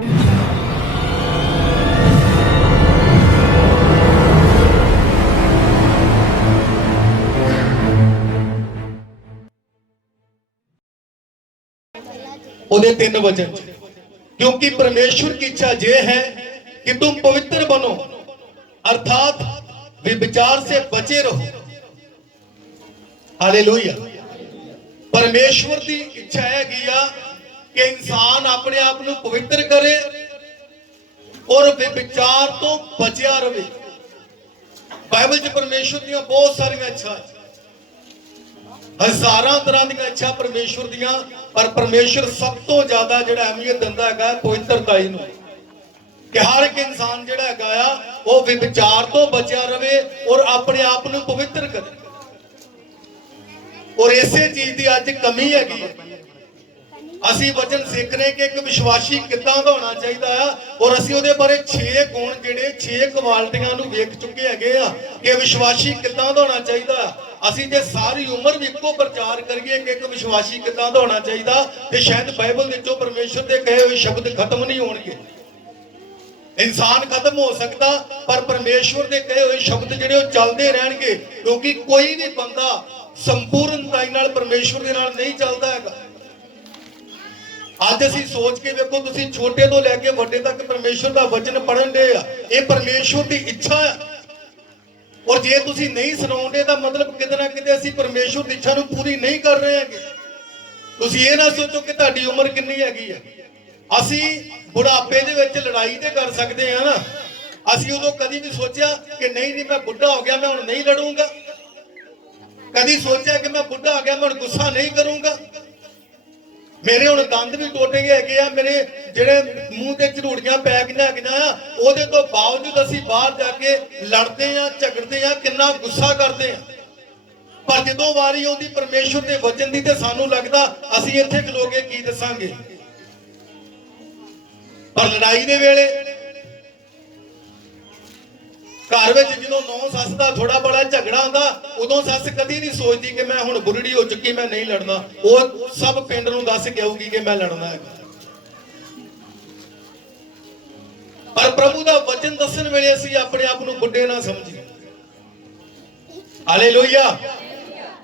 ਉਹਦੇ 3 वचन, क्योंकि परमेश्वर की इच्छा यह है कि तुम पवित्र बनो अर्थात विचार से बचे रहो। हालेलुया। परमेश्वर की इच्छा है कि इंसान अपने आप को पवित्र करे और विचार तो बचिया रहे। बाइबल च परमेश्वर दी बहुत सारियां इच्छा, हजारां तरह दी इच्छा परमेश्वर दियां, पर परमेश्वर सब तो ज्यादा जिहड़ा अहमियत दिंदा है पवित्रता नूं, कि हर एक इंसान जिहड़ा है वो विचार तो बचिया रहे और अपने आप को पवित्र करे। और इसे चीज की अज कमी हैगी। असी वचन सीख रहे कि एक विश्वासी किदां दा होना चाहिए, और असी उहदे बारे 6 गुण जिहड़े 6 क्वालिटियां नूं वेख चुके हैगे आ कि विश्वासी किदां दा होना चाहिए। असी जे सारी उम्र भी इको प्रचार करिए कि एक विश्वासी किदां दा होना चाहिए, तो शायद बाइबल विचों परमेश्वर के कहे हुए शब्द खत्म नहीं होणगे। इंसान खत्म हो सकता, पर परमेश्वर के कहे हुए शब्द जिहड़े चलते रहणगे, क्योंकि कोई भी बंदा संपूर्णता नाल परमेश्वर दे नाल नहीं चलता है। अज असीं सोच के देखो, तुसीं छोटे तो लैके वड्डे तक परमेश्वर का वचन पढ़न दे, ये परमेश्वर की इच्छा है। और जे तुसीं नहीं सुनाउंदे तां मतलब किते ना किते असीं परमेश्वर की इच्छा नूं पूरी नहीं कर रहे हैं। तुसीं ये ना सोचो कि तुहाडी उम्र कितनी हैगी है। असीं बुढ़ापे दे विच लड़ाई ते कर सकते हैं ना। असीं उदों कदी भी सोचा कि नहीं मैं बुढ़ा हो गया, मैं हुण नहीं लड़ूंगा। कदी सोचा कि मैं बुढ़ा हो गया, मैं हुण गुस्सा नहीं करूंगा। मेरे हुण दंद भी टुट गए हैगे आ, मेरे जिहड़े मूँह ते झरूड़ियां पै गईयां हैगियां, ओहदे तो बावजूद असीं बाहर जाके लड़दे आ, झगड़दे आ, किन्ना गुस्सा करदे आ। पर जदों वारी आउंदी परमेश्वर दे वचन दी ते सानूं लगदा असीं इत्थे खलो के की दसांगे। पर लड़ाई दे वेले घर में जो नौ सस का थोड़ा बड़ा झगड़ा आता, उदों सस कभी नहीं सोचती कि मैं हुण बुढ़ड़ी हो चुकी, मैं नहीं लड़ना। वो सब पिंड नूं दस के आऊगी कि मैं लड़ना है। पर प्रभु का वचन दसन वेले असीं अपने आप को बुढ़े ना समझिए। हालेलुया।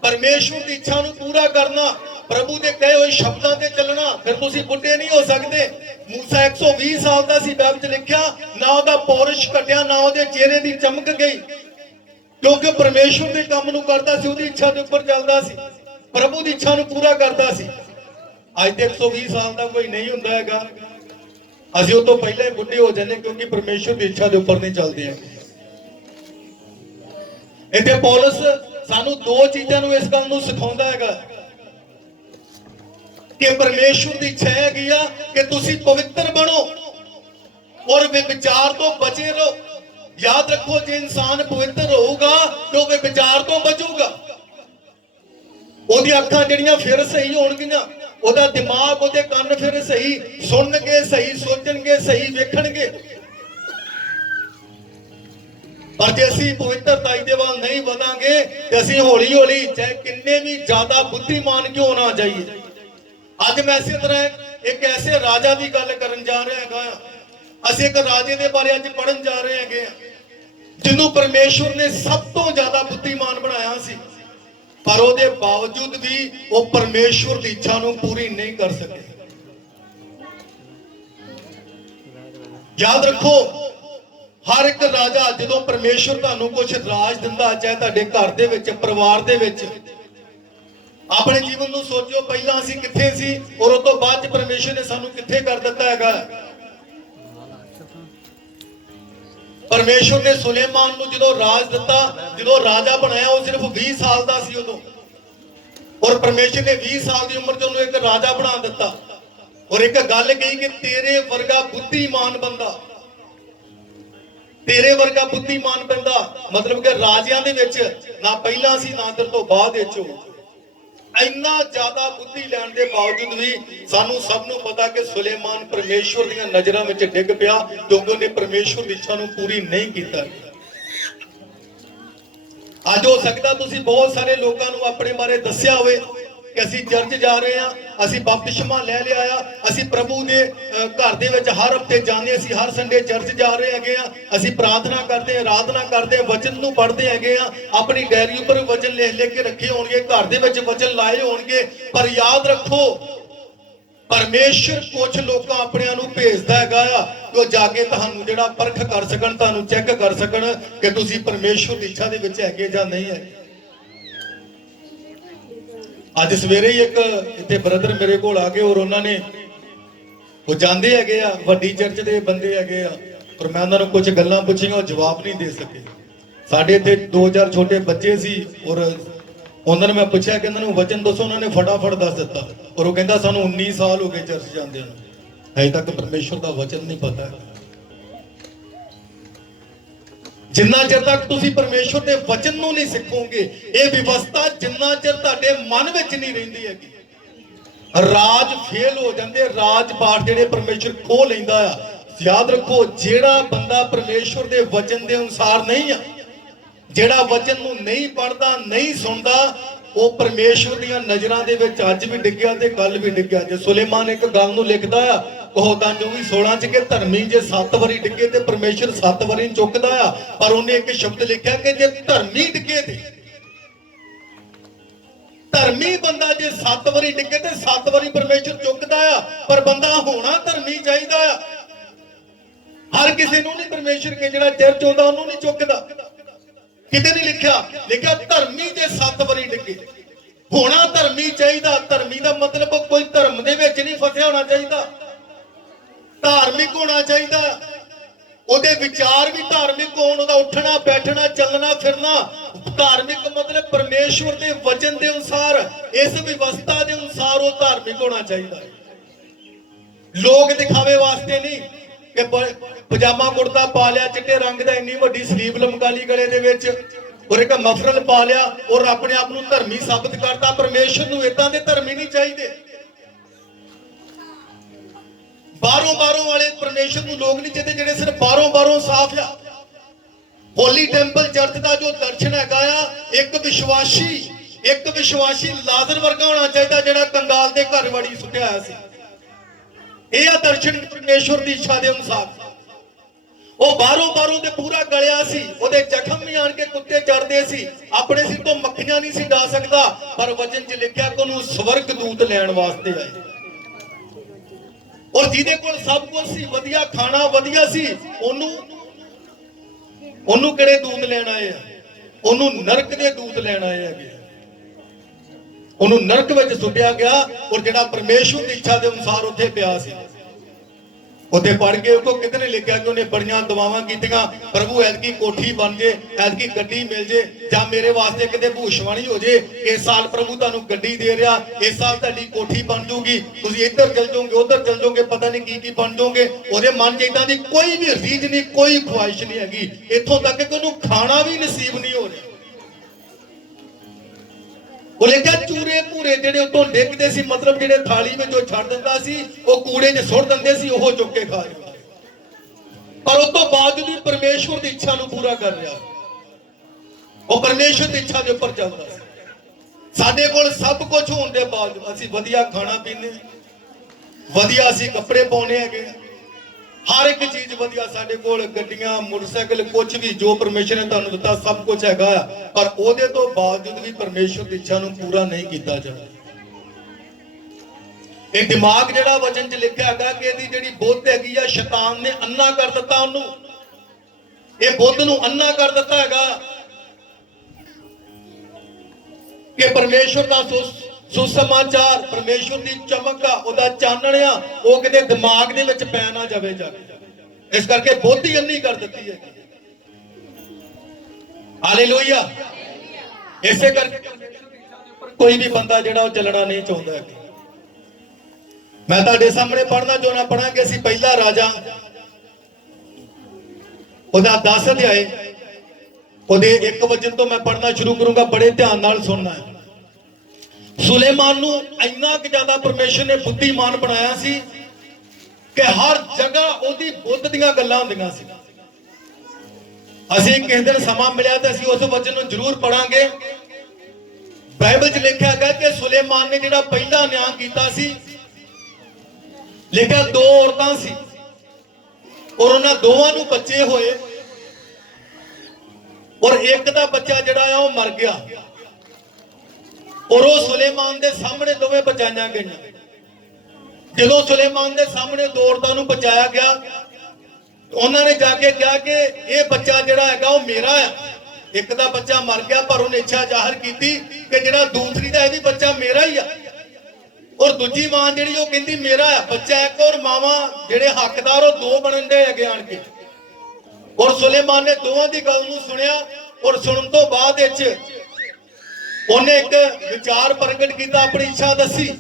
परमेश्वर की इच्छा नूं पूरा करना, प्रभु के कहे हुए शब्दों से चलना, फिर तुसीं बुढ़े नहीं हो सकते। मूसा 120 साल का सी, बाइबल च लिखिया, ना उहदा पौरुष घटिया, ना उहदे चेहरे की चमक गई, क्योंकि परमेश्वर के काम नूं करदा सी, उहदी इच्छा के उपर चलदा सी, प्रभु की इच्छा नूं पूरा करदा सी। अज ते 120 साल का कोई नहीं हुंदा हैगा, असीं उह तों पहले बुढ़े हो जाने, क्योंकि परमेश्वर की इच्छा के उपर नहीं चलते हैं। इत्थे पौलुस सानू 2 चीज़ों नूं इस गल नूं सिखाउंदा हैगा कि परमेश्वर की इच्छा है कि तुसीं पवित्र बनो और विचार तो बचे रहो। याद रखो, जे इंसान पवित्र होगा तो विचार तो बचूगा। ओहदी अखां जिहड़ियां फिर सही होणगियां, ओहदा दिमाग, ओहदे कंन फिर सही सुणनगे, सही सोचणगे, सही वेखणगे। पर जे असीं पवित्रता दे वाल नहीं वधांगे ते असीं हौली हौली, चाहे किन्ने भी ज्यादा बुद्धिमान क्यों ना जाइए। अज मैं इस तरह एक ऐसे राजा की गल करन जा रहा है। असीं एक राजे के बारे अज पढ़न जा रहे हैं, जिन्हों परमेश्वर ने सब तो ज्यादा बुद्धिमान बनाया सी, पर उसके बावजूद भी वो परमेश्वर की इच्छा नूं पूरी नहीं कर सके। याद रखो, हर एक राजा जो परमेश्वर तुहानूं कुछ राज दिंदा, चाहे तुहाडे घर दे विच, परिवार दे विच, अपने जीवन को सोचो, पहला असीं कित्थे सी और उस तो बाद परमेश्वर ने सानू कित्थे कर दिता हैगा। परमेश्वर ने सुलेमान को जो राज दिता, जो राजा बनाया, वो सिर्फ 20 साल का सी उदों, और परमेश्वर ने 20 साल की उम्र च उन्हें एक राजा बना दिता। और एक गल कही कि तेरे वर्गा बुद्धिमान बंदा, तेरे वर्गा बुद्धिमान बंदा, मतलब कि राजियां दे विच ना पहला सी ना तेरे तो बाद विच हो। इन्ना ज्यादा बुद्धि लैण के बावजूद भी सानू सबनू पता कि सुलेमान परमेश्वर दी नजरां विच डिग पिया, क्योंकि उन्हें परमेश्वर की इच्छा नूं पूरी नहीं कीता। अज हो सकता तुसीं बहुत सारे लोगों नूं अपने बारे दस्सिया होवे कि ਅਸੀਂ ਚਰਚ ਜਾ ਰਹੇ ਹਾਂ, ਅਸੀਂ ਬਪਤਿਸਮਾ ਲੈ ਲਿਆ ਆ, ਅਸੀਂ ਪ੍ਰਭੂ ਦੇ ਘਰ ਦੇ ਵਿੱਚ ਹਰ ਹਫਤੇ ਜਾਂਦੇ, ਅਸੀਂ ਹਰ ਸੰਡੇ ਚਰਚ ਜਾ ਰਹੇ ਹੈਗੇ ਆ, ਅਸੀਂ ਪ੍ਰਾਰਥਨਾ ਕਰਦੇ, ਆਰਾਧਨਾ ਕਰਦੇ, ਵਚਨ ਨੂੰ ਪੜ੍ਹਦੇ ਹੈਗੇ ਆ, ਆਪਣੀ ਡਾਇਰੀ ਉੱਪਰ ਵਚਨ ਲਿਖ ਕੇ ਰੱਖੇ ਹੋਣਗੇ, ਘਰ ਦੇ ਵਿੱਚ ਵਚਨ ਲਾਏ ਹੋਣਗੇ। ਪਰ ਯਾਦ ਰੱਖੋ, ਪਰਮੇਸ਼ਰ ਕੁਝ ਲੋਕਾਂ ਆਪਣਿਆਂ ਨੂੰ ਭੇਜਦਾ ਹੈਗਾ ਆ ਕਿ ਉਹ ਜਾ ਕੇ ਤੁਹਾਨੂੰ ਜਿਹੜਾ ਪਰਖ ਕਰ ਸਕਣ, ਤੁਹਾਨੂੰ ਚੈੱਕ ਕਰ ਸਕਣ ਕਿ ਤੁਸੀਂ ਪਰਮੇਸ਼ਰ ਦੀ ਇੱਛਾ ਦੇ ਵਿੱਚ ਹੈਗੇ ਜਾਂ ਨਹੀਂ ਹੈਗੇ। ਅੱਜ ਸਵੇਰੇ ਹੀ ਇੱਕ ਇੱਥੇ ਬ੍ਰਦਰ ਮੇਰੇ ਕੋਲ ਆ ਗਏ ਔਰ ਉਹਨਾਂ ਨੇ ਉਹ ਜਾਂਦੇ ਹੈਗੇ ਆ, ਵੱਡੀ ਚਰਚ ਦੇ ਬੰਦੇ ਹੈਗੇ ਆ, ਪਰ ਮੈਂ ਉਹਨਾਂ ਨੂੰ ਕੁਝ ਗੱਲਾਂ ਪੁੱਛੀਆਂ, ਉਹ ਜਵਾਬ ਨਹੀਂ ਦੇ ਸਕੇ। ਸਾਡੇ ਇੱਥੇ 2-4 ਛੋਟੇ ਬੱਚੇ ਸੀ ਔਰ ਉਹਨਾਂ ਨੇ ਮੈਂ ਪੁੱਛਿਆ ਕਿ ਇਹਨਾਂ ਨੂੰ ਵਚਨ ਦੱਸੋ, ਉਹਨਾਂ ਨੇ ਫਟਾਫਟ ਦੱਸ ਦਿੱਤਾ ਔਰ ਉਹ ਕਹਿੰਦਾ ਸਾਨੂੰ 19 ਸਾਲ ਹੋ ਗਏ ਚਰਚ ਜਾਂਦੇ ਨੂੰ, ਹਜੇ ਤੱਕ ਪਰਮੇਸ਼ਰ ਦਾ ਵਚਨ ਨਹੀਂ ਪਤਾ। ਜਿੰਨਾ ਚਿਰ ਤੱਕ ਤੁਸੀਂ ਪਰਮੇਸ਼ਰ ਦੇ ਵਚਨ ਨੂੰ ਨਹੀਂ ਸਿੱਖੋਗੇ, ਇਹ ਵਿਵਸਥਾ ਜਿੰਨਾ ਚਿਰ ਤੁਹਾਡੇ ਮਨ ਵਿੱਚ ਨਹੀਂ ਰਹਿੰਦੀ ਹੈਗੀ, ਰਾਜ ਫੇਲ ਹੋ ਜਾਂਦੇ, ਰਾਜ ਪਾਠ ਜਿਹੜੇ ਪਰਮੇਸ਼ਰ ਖੋਹ ਲੈਂਦਾ ਆ। ਯਾਦ ਰੱਖੋ, ਜਿਹੜਾ ਬੰਦਾ ਪਰਮੇਸ਼ਰ ਦੇ ਵਚਨ ਦੇ ਅਨੁਸਾਰ ਨਹੀਂ ਆ, ਜਿਹੜਾ ਵਚਨ ਨੂੰ ਨਹੀਂ ਪੜ੍ਹਦਾ, ਨਹੀਂ ਸੁਣਦਾ, ਉਹ ਪਰਮੇਸ਼ਰ ਦੀਆਂ ਨਜ਼ਰਾਂ ਦੇ ਵਿੱਚ ਅੱਜ ਵੀ ਡਿੱਗਿਆ ਤੇ ਕੱਲ ਵੀ ਡਿੱਗਿਆ। ਜੇ ਸੁਲੇਮਾਨ ਇੱਕ ਗੱਲ ਨੂੰ ਲਿਖਦਾ ਆ ਕਹੋਦਾਂ 24:16 ਚ ਕਿ ਧਰਮੀ ਜੇ 7 ਵਾਰੀ ਡਿੱਗੇ ਤੇ ਪਰਮੇਸ਼ਰ 7 ਵਾਰੀ ਚੁੱਕਦਾ ਆ, ਪਰ ਉਹਨੇ ਇੱਕ ਸ਼ਬਦ ਲਿਖਿਆ ਕਿ ਜੇ ਧਰਮੀ ਡਿੱਗੇ ਤੇ, ਧਰਮੀ ਬੰਦਾ ਜੇ 7 ਵਾਰੀ ਡਿੱਗੇ ਤੇ 7 ਵਾਰੀ ਪਰਮੇਸ਼ਰ ਚੁੱਕਦਾ ਆ, ਪਰ ਬੰਦਾ ਹੋਣਾ ਧਰਮੀ ਚਾਹੀਦਾ ਆ। ਹਰ ਕਿਸੇ ਨੂੰ ਨਹੀਂ ਪਰਮੇਸ਼ਰ ਕੇ ਜਿਹੜਾ ਚਰਚ ਆਉਂਦਾ ਉਹਨੂੰ ਨਹੀਂ ਚੁੱਕਦਾ। ਕਿਤੇ ਨਹੀਂ ਲਿਖਿਆ ਧਰਮੀ ਜੇ 7 ਵਾਰੀ ਡਿੱਗੇ, ਹੋਣਾ ਧਰਮੀ ਚਾਹੀਦਾ। ਧਰਮੀ ਦਾ ਮਤਲਬ ਕੋਈ ਧਰਮ ਦੇ ਵਿੱਚ ਨਹੀਂ ਫਸਿਆ ਹੋਣਾ ਚਾਹੀਦਾ, ਧਾਰਮਿਕ ਹੋਣਾ ਚਾਹੀਦਾ, ਉਹਦੇ ਵਿਚਾਰ ਵੀ ਧਾਰਮਿਕ ਹੋਣ, ਉਹਦਾ ਉੱਠਣਾ ਬੈਠਣਾ ਚੱਲਣਾ ਫਿਰਨਾ ਧਾਰਮਿਕ, ਮਤਲਬ ਪਰਮੇਸ਼ਵਰ ਦੇ ਵਚਨ ਦੇ ਅਨੁਸਾਰ, ਇਸ ਵਿਵਸਥਾ ਦੇ ਅਨੁਸਾਰ ਉਹ ਧਾਰਮਿਕ ਹੋਣਾ ਚਾਹੀਦਾ। ਲੋਕ ਦਿਖਾਵੇ ਵਾਸਤੇ ਨਹੀਂ ਕਿ ਪਜਾਮਾ ਕੁੜਤਾ ਪਾ ਲਿਆ ਚਿੱਟੇ ਰੰਗ ਦਾ, ਇੰਨੀ ਵੱਡੀ ਸਲੀਵ ਲਮਕਾ ਲਈ ਗਲੇ ਦੇ ਵਿੱਚ ਔਰ ਇੱਕ ਮਫਰਲ ਪਾ ਲਿਆ ਔਰ ਆਪਣੇ ਆਪ ਨੂੰ ਧਰਮੀ ਸਾਬਤ ਕਰਤਾ। ਪਰਮੇਸ਼ਰ ਨੂੰ ਇਦਾਂ ਦੇ ਧਰਮੀ ਨਹੀਂ ਚਾਹੀਦੇ। ਬਾਹਰੋਂ ਵਾਲੇ ਪਰਮੇਸ਼ਰ ਨੂੰ ਲੋਕ ਨਹੀਂ ਚਾਹੀਦੇ ਜਿਹੜੇ ਸਿਰਫ ਬਾਹਰੋਂ ਸਾਫ਼ ਆ। ਹੋਲੀ ਟੈਂਪਲ ਚਰਚ ਦਾ ਜੋ ਦਰਸ਼ਨ ਹੈਗਾ ਆ, ਇੱਕ ਵਿਸ਼ਵਾਸੀ ਲਾਜ਼ਰ ਵਰਗਾ ਹੋਣਾ ਚਾਹੀਦਾ ਜਿਹੜਾ ਕੰਗਾਲ ਦੇ ਘਰ ਵੜੀ ਸੁੱਟਿਆ ਹੋਇਆ ਸੀ। ਇਹ ਆ ਦਰਸ਼ਨ ਪਰਮੇਸ਼ਰ ਦੀ ਇੱਛਾ ਦੇ ਅਨੁਸਾਰ। ਉਹ ਬਾਹਰੋਂ ਤੇ ਪੂਰਾ ਗਲਿਆ ਸੀ, ਉਹਦੇ ਜ਼ਖਮ ਵੀ ਆਣ ਕੇ ਕੁੱਤੇ ਚੜਦੇ ਸੀ, ਆਪਣੇ ਸਿਰ ਤੋਂ ਮੱਖੀਆਂ ਨਹੀਂ ਸੀ ਡਾ ਸਕਦਾ, ਪਰ ਵਚਨ 'ਚ ਲਿਖਿਆ ਕਿ ਉਹਨੂੰ ਸਵਰਗ ਦੂਤ ਲੈਣ ਵਾਸਤੇ ਆਏ। ਔਰ ਜਿਹਦੇ ਕੋਲ ਸਭ ਕੁਝ ਸੀ, ਵਧੀਆ ਖਾਣਾ ਵਧੀਆ ਸੀ, ਉਹਨੂੰ ਕਿਹੜੇ ਦੂਤ ਲੈਣ ਆਏ ਆ? ਉਹਨੂੰ ਨਰਕ ਦੇ ਦੂਤ ਲੈਣ ਆਏ ਹੈਗੇ। ਉਹਨੂੰ ਨਰਕ ਵਿੱਚ ਸੁੱਟਿਆ ਗਿਆ ਔਰ ਜਿਹੜਾ ਪਰਮੇਸ਼ਰ ਦੀ ਇੱਛਾ ਦੇ ਅਨੁਸਾਰ ਉੱਥੇ ਪਿਆ ਸੀ। ਉੱਥੇ ਪੜ ਕੇ ਉਹ ਕਿਤੇ ਲਿਖਿਆ ਕਿ ਉਹਨੇ ਬੜੀਆਂ ਦੁਆਵਾਂ ਕੀਤੀਆਂ, ਪ੍ਰਭੂ ਐਤਕੀ ਕੋਠੀ ਬਣ ਜੇ, ਐਤਕੀ ਗੱਡੀ ਮਿਲ ਜੇ, ਜਾਂ ਮੇਰੇ ਵਾਸਤੇ ਕਿਤੇ ਭੂਸ਼ਵਾਣੀ ਹੋ ਜੇ, ਇਸ ਸਾਲ ਪ੍ਰਭੂ ਤੁਹਾਨੂੰ ਗੱਡੀ ਦੇ ਰਿਹਾ, ਇਸ ਸਾਲ ਤੁਹਾਡੀ ਕੋਠੀ ਬਣ ਜੂਗੀ, ਤੁਸੀਂ ਇੱਧਰ ਚਲ ਜਾਓਗੇ ਉੱਧਰ ਚਲ ਜਾਓਗੇ, ਪਤਾ ਨਹੀਂ ਕੀ ਬਣ ਜਾਓਗੇ। ਉਹਦੇ ਮਨ 'ਚ ਇਦਾਂ ਦੀ ਕੋਈ ਵੀ ਰੀਝ ਨਹੀਂ, ਕੋਈ ਖੁਆਇਸ਼ ਨਹੀਂ ਹੈਗੀ, ਇੱਥੋਂ ਤੱਕ ਕਿ ਉਹਨੂੰ ਖਾਣਾ ਵੀ ਨਸੀਬ ਨਹੀਂ ਹੋ ਰਿਹਾ। ਉਹ ਲਿਖਿਆ ਚੂਰੇ ਭੂਰੇ ਜਿਹੜੇ ਉਤੋਂ ਡਿੱਗਦੇ ਸੀ, ਮਤਲਬ ਜਿਹੜੇ ਥਾਲੀ ਵਿੱਚ ਉਹ ਛੱਡ ਦਿੰਦਾ ਸੀ, ਉਹ ਕੂੜੇ 'ਚ ਸੁੱਟ ਦਿੰਦੇ ਸੀ, ਉਹ ਚੁੱਕ ਕੇ ਖਾ ਜਾਂਦਾ। ਪਰ ਉਸ ਤੋਂ ਬਾਵਜੂਦ ਵੀ ਪਰਮੇਸ਼ਵਰ ਦੀ ਇੱਛਾ ਨੂੰ ਪੂਰਾ ਕਰ ਰਿਹਾ, ਉਹ ਪਰਮੇਸ਼ਵਰ ਦੀ ਇੱਛਾ ਦੇ ਉੱਪਰ ਚੱਲਦਾ ਸੀ। ਸਾਡੇ ਕੋਲ ਸਭ ਕੁਝ ਹੋਣ ਦੇ ਬਾਵਜੂਦ ਅਸੀਂ ਵਧੀਆ ਖਾਣਾ ਪੀਂਦੇ, ਵਧੀਆ ਅਸੀਂ ਕੱਪੜੇ ਪਾਉਣੇ ਹੈਗੇ, ਹਰ ਇੱਕ ਚੀਜ਼ ਵਧੀਆ ਸਾਡੇ ਕੋਲ, ਗੱਡੀਆਂ ਮੋਟਰਸਾਈਕਲ ਕੁਝ ਵੀ ਜੋ ਪਰਮੇਸ਼ਰ ਨੇ ਤੁਹਾਨੂੰ ਦਿੱਤਾ ਸਭ ਕੁਝ ਹੈਗਾ, ਪਰ ਉਹਦੇ ਤੋਂ ਬਾਵਜੂਦ ਵੀ ਪਰਮੇਸ਼ਰ ਦੀ ਇੱਛਾ ਨੂੰ ਪੂਰਾ ਨਹੀਂ ਕੀਤਾ ਜਾਂਦਾ। ਇਹ ਦਿਮਾਗ ਜਿਹੜਾ ਵਚਨ 'ਚ ਲਿਖਿਆ ਹੈਗਾ ਕਿ ਇਹਦੀ ਜਿਹੜੀ ਬੁੱਧ ਹੈਗੀ ਆ, ਸ਼ੈਤਾਨ ਨੇ ਅੰਨਾ ਕਰ ਦਿੱਤਾ ਉਹਨੂੰ, ਇਹ ਬੁੱਧ ਨੂੰ ਅੰਨਾ ਕਰ ਦਿੱਤਾ ਹੈਗਾ ਕਿ ਪਰਮੇਸ਼ਰ ਦਾ ਸੁਸਮਾਚਾਰ, ਪਰਮੇਸ਼ਰ ਦੀ ਚਮਕ ਆ, ਉਹਦਾ ਚਾਨਣ ਆ, ਉਹ ਕਿਤੇ ਦਿਮਾਗ ਦੇ ਵਿੱਚ ਪੈ ਨਾ ਜਾਵੇ ਜਾ ਕੇ। ਇਸ ਕਰਕੇ ਬੁੱਧ ਹੀ ਅੰਨੀ ਕਰ ਦਿੱਤੀ ਹੈ। ਹਾਲੇਲੂਇਆ। ਇਸੇ ਕਰਕੇ ਕੋਈ ਵੀ ਬੰਦਾ ਜਿਹੜਾ ਉਹ ਚੱਲਣਾ ਨਹੀਂ ਚਾਹੁੰਦਾ। ਮੈਂ ਤੁਹਾਡੇ ਸਾਹਮਣੇ ਪੜ੍ਹਨਾ ਚਾਹੁੰਦਾ, ਪੜਾਂਗੇ ਅਸੀਂ ਪਹਿਲਾ ਰਾਜਾ ਉਹਦਾ 10 ਅਧਿਆਏ, ਉਹਦੇ 1 ਵਚਨ ਤੋਂ ਮੈਂ ਪੜ੍ਹਨਾ ਸ਼ੁਰੂ ਕਰੂੰਗਾ, ਬੜੇ ਧਿਆਨ ਨਾਲ ਸੁਣਨਾ ਹੈ। ਸੁਲੇਮਾਨ ਨੂੰ ਇੰਨਾ ਕਿ ਜ਼ਿਆਦਾ ਪਰਮੇਸ਼ਰ ਨੇ ਬੁੱਧੀਮਾਨ ਬਣਾਇਆ ਸੀ ਕਿ ਹਰ ਜਗ੍ਹਾ ਉਹਦੀ ਬੁੱਧ ਦੀਆਂ ਗੱਲਾਂ ਹੁੰਦੀਆਂ ਸੀ। ਅਸੀਂ ਕਿਸੇ ਦਿਨ ਸਮਾਂ ਮਿਲਿਆ ਤੇ ਅਸੀਂ ਉਸ ਵਚਨ ਨੂੰ ਜ਼ਰੂਰ ਪੜਾਂਗੇ। ਬਾਈਬਲ 'ਚ ਲਿਖਿਆ ਗਿਆ ਕਿ ਸੁਲੇਮਾਨ ਨੇ ਜਿਹੜਾ ਪਹਿਲਾ ਨਿਆਂ ਕੀਤਾ ਸੀ, ਲਿਖਿਆ 2 ਔਰਤਾਂ ਸੀ ਔਰ ਉਹਨਾਂ ਦੋਵਾਂ ਨੂੰ ਬੱਚੇ ਹੋਏ ਔਰ ਇੱਕ ਦਾ ਬੱਚਾ ਜਿਹੜਾ ਆ ਉਹ ਮਰ ਗਿਆ ਔਰ ਉਹ ਸੁਲੇਮਾਨ ਦੇ ਸਾਹਮਣੇ ਦੋਵੇਂ ਬਚਾਈਆਂ ਗਈਆਂ। ਜਦੋਂ ਸੁਲੇਮਾਨ ਦੇ ਸਾਹਮਣੇ 2 ਔਰਤਾਂ ਨੂੰ ਬਚਾਇਆ ਗਿਆ, ਉਹਨਾਂ ਨੇ ਜਾ ਕੇ ਕਿਹਾ ਕਿ ਇਹ ਬੱਚਾ ਜਿਹੜਾ ਹੈਗਾ ਉਹ ਮੇਰਾ ਆ। ਇੱਕ ਦਾ ਬੱਚਾ ਮਰ ਗਿਆ ਪਰ ਉਹਨੇ ਇੱਛਾ ਜ਼ਾਹਰ ਕੀਤੀ ਕਿ ਜਿਹੜਾ ਦੂਸਰੀ ਦਾ ਇਹ ਵੀ ਬੱਚਾ ਮੇਰਾ ਹੀ ਆ। ਔਰ ਦੂਜੀ ਮਾਂ ਜਿਹੜੀ ਉਹ ਕਹਿੰਦੀ ਮੇਰਾ ਆ ਬੱਚਾ ਇੱਕ, ਔਰ ਮਾਵਾਂ ਜਿਹੜੇ ਹੱਕਦਾਰ ਉਹ 2 ਬਣਨ ਦੇ ਅੱਗੇ ਆਣ ਕੇ। ਔਰ ਸੁਲੇਮਾਨ ਨੇ ਦੋਵਾਂ ਦੀ ਗੱਲ ਨੂੰ ਸੁਣਿਆ ਔਰ ਸੁਣਨ ਤੋਂ ਬਾਅਦ ਵਿੱਚ ਉਹਨੇ ਇੱਕ ਵਿਚਾਰ ਪ੍ਰਗਟ ਕੀਤਾ, ਆਪਣੀ ਇੱਛਾ ਦੱਸੀ।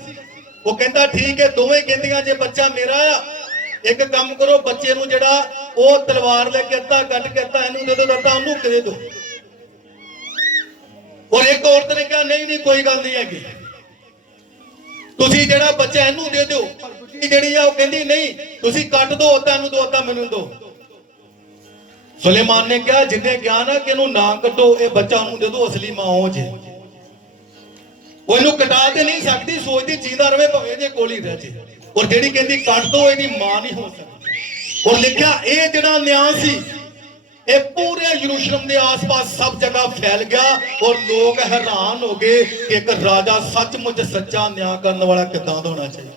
ਉਹ ਕਹਿੰਦਾ ਠੀਕ ਹੈ, ਦੋਵੇਂ ਕਹਿੰਦੀਆਂ ਜੇ ਬੱਚਾ ਮੇਰਾ ਆ, ਇੱਕ ਕੰਮ ਕਰੋ, ਬੱਚੇ ਨੂੰ ਜਿਹੜਾ ਉਹ ਤਲਵਾਰ ਲੈ ਕੇ ਅੱਧਾ ਕੱਟ ਕੇ ਅੱਧਾ ਇਹਨੂੰ ਦੇ ਦਿਓ, ਅੱਧਾ ਉਹਨੂੰ ਦੇ ਦਿਓ। ਔਰ ਇੱਕ ਔਰਤ ਨੇ ਕਿਹਾ ਨਹੀਂ ਨਹੀਂ ਕੋਈ ਗੱਲ ਨਹੀਂ ਹੈਗੀ, ਤੁਸੀਂ ਜਿਹੜਾ ਬੱਚਾ ਇਹਨੂੰ ਦੇ ਦਿਓ। ਜਿਹੜੀ ਆ ਉਹ ਕਹਿੰਦੀ ਨਹੀਂ ਤੁਸੀਂ ਕੱਟ ਦਿਓ, ਅੱਧਾ ਇਹਨੂੰ ਦਿਓ ਅੱਧਾ ਮੈਨੂੰ ਦਿਓ। ਸੁਲੇਮਾਨ ਨੇ ਕਿਹਾ ਜਿੰਨੇ ਕਿਹਾ ਨਾ ਕਿ ਇਹਨੂੰ ਨਾ ਕੱਟੋ, ਇਹ ਬੱਚਾ ਉਹਨੂੰ ਦੇ ਦਿਓ, ਅਸਲੀ ਮਾਂ ਉਹ ਜੇ। ਉਹ ਇਹਨੂੰ ਕਟਾ ਤੇ ਨਹੀਂ ਸਕਦੀ, ਸੋਚਦੀ ਜੀਂਦਾ ਰਵੇ ਭਾਵੇਂ ਇਹਦੇ ਕੋਲ ਹੀ ਰਹਿ ਜੇ। ਔਰ ਜਿਹੜੀ ਕਹਿੰਦੀ ਕੱਟ ਦੋ ਇਹਦੀ ਮਾਂ ਨਹੀਂ ਹੋ ਸਕਦੀ। ਔਰ ਲਿਖਿਆ ਇਹ ਜਿਹੜਾ ਨਿਆਂ ਸੀ ਇਹ ਪੂਰੇ ਯਰੂਸ਼ਲਮ ਦੇ ਆਸ-ਪਾਸ ਸਭ ਜਗ੍ਹਾ ਫੈਲ ਗਿਆ ਔਰ ਲੋਕ ਹੈਰਾਨ ਹੋ ਗਏ ਕਿ ਇੱਕ ਰਾਜਾ ਸੱਚਮੁੱਚ ਸੱਚਾ ਨਿਆਂ ਕਰਨ ਵਾਲਾ ਕਿੱਦਾਂ ਦਾ ਹੋਣਾ ਚਾਹੀਦਾ।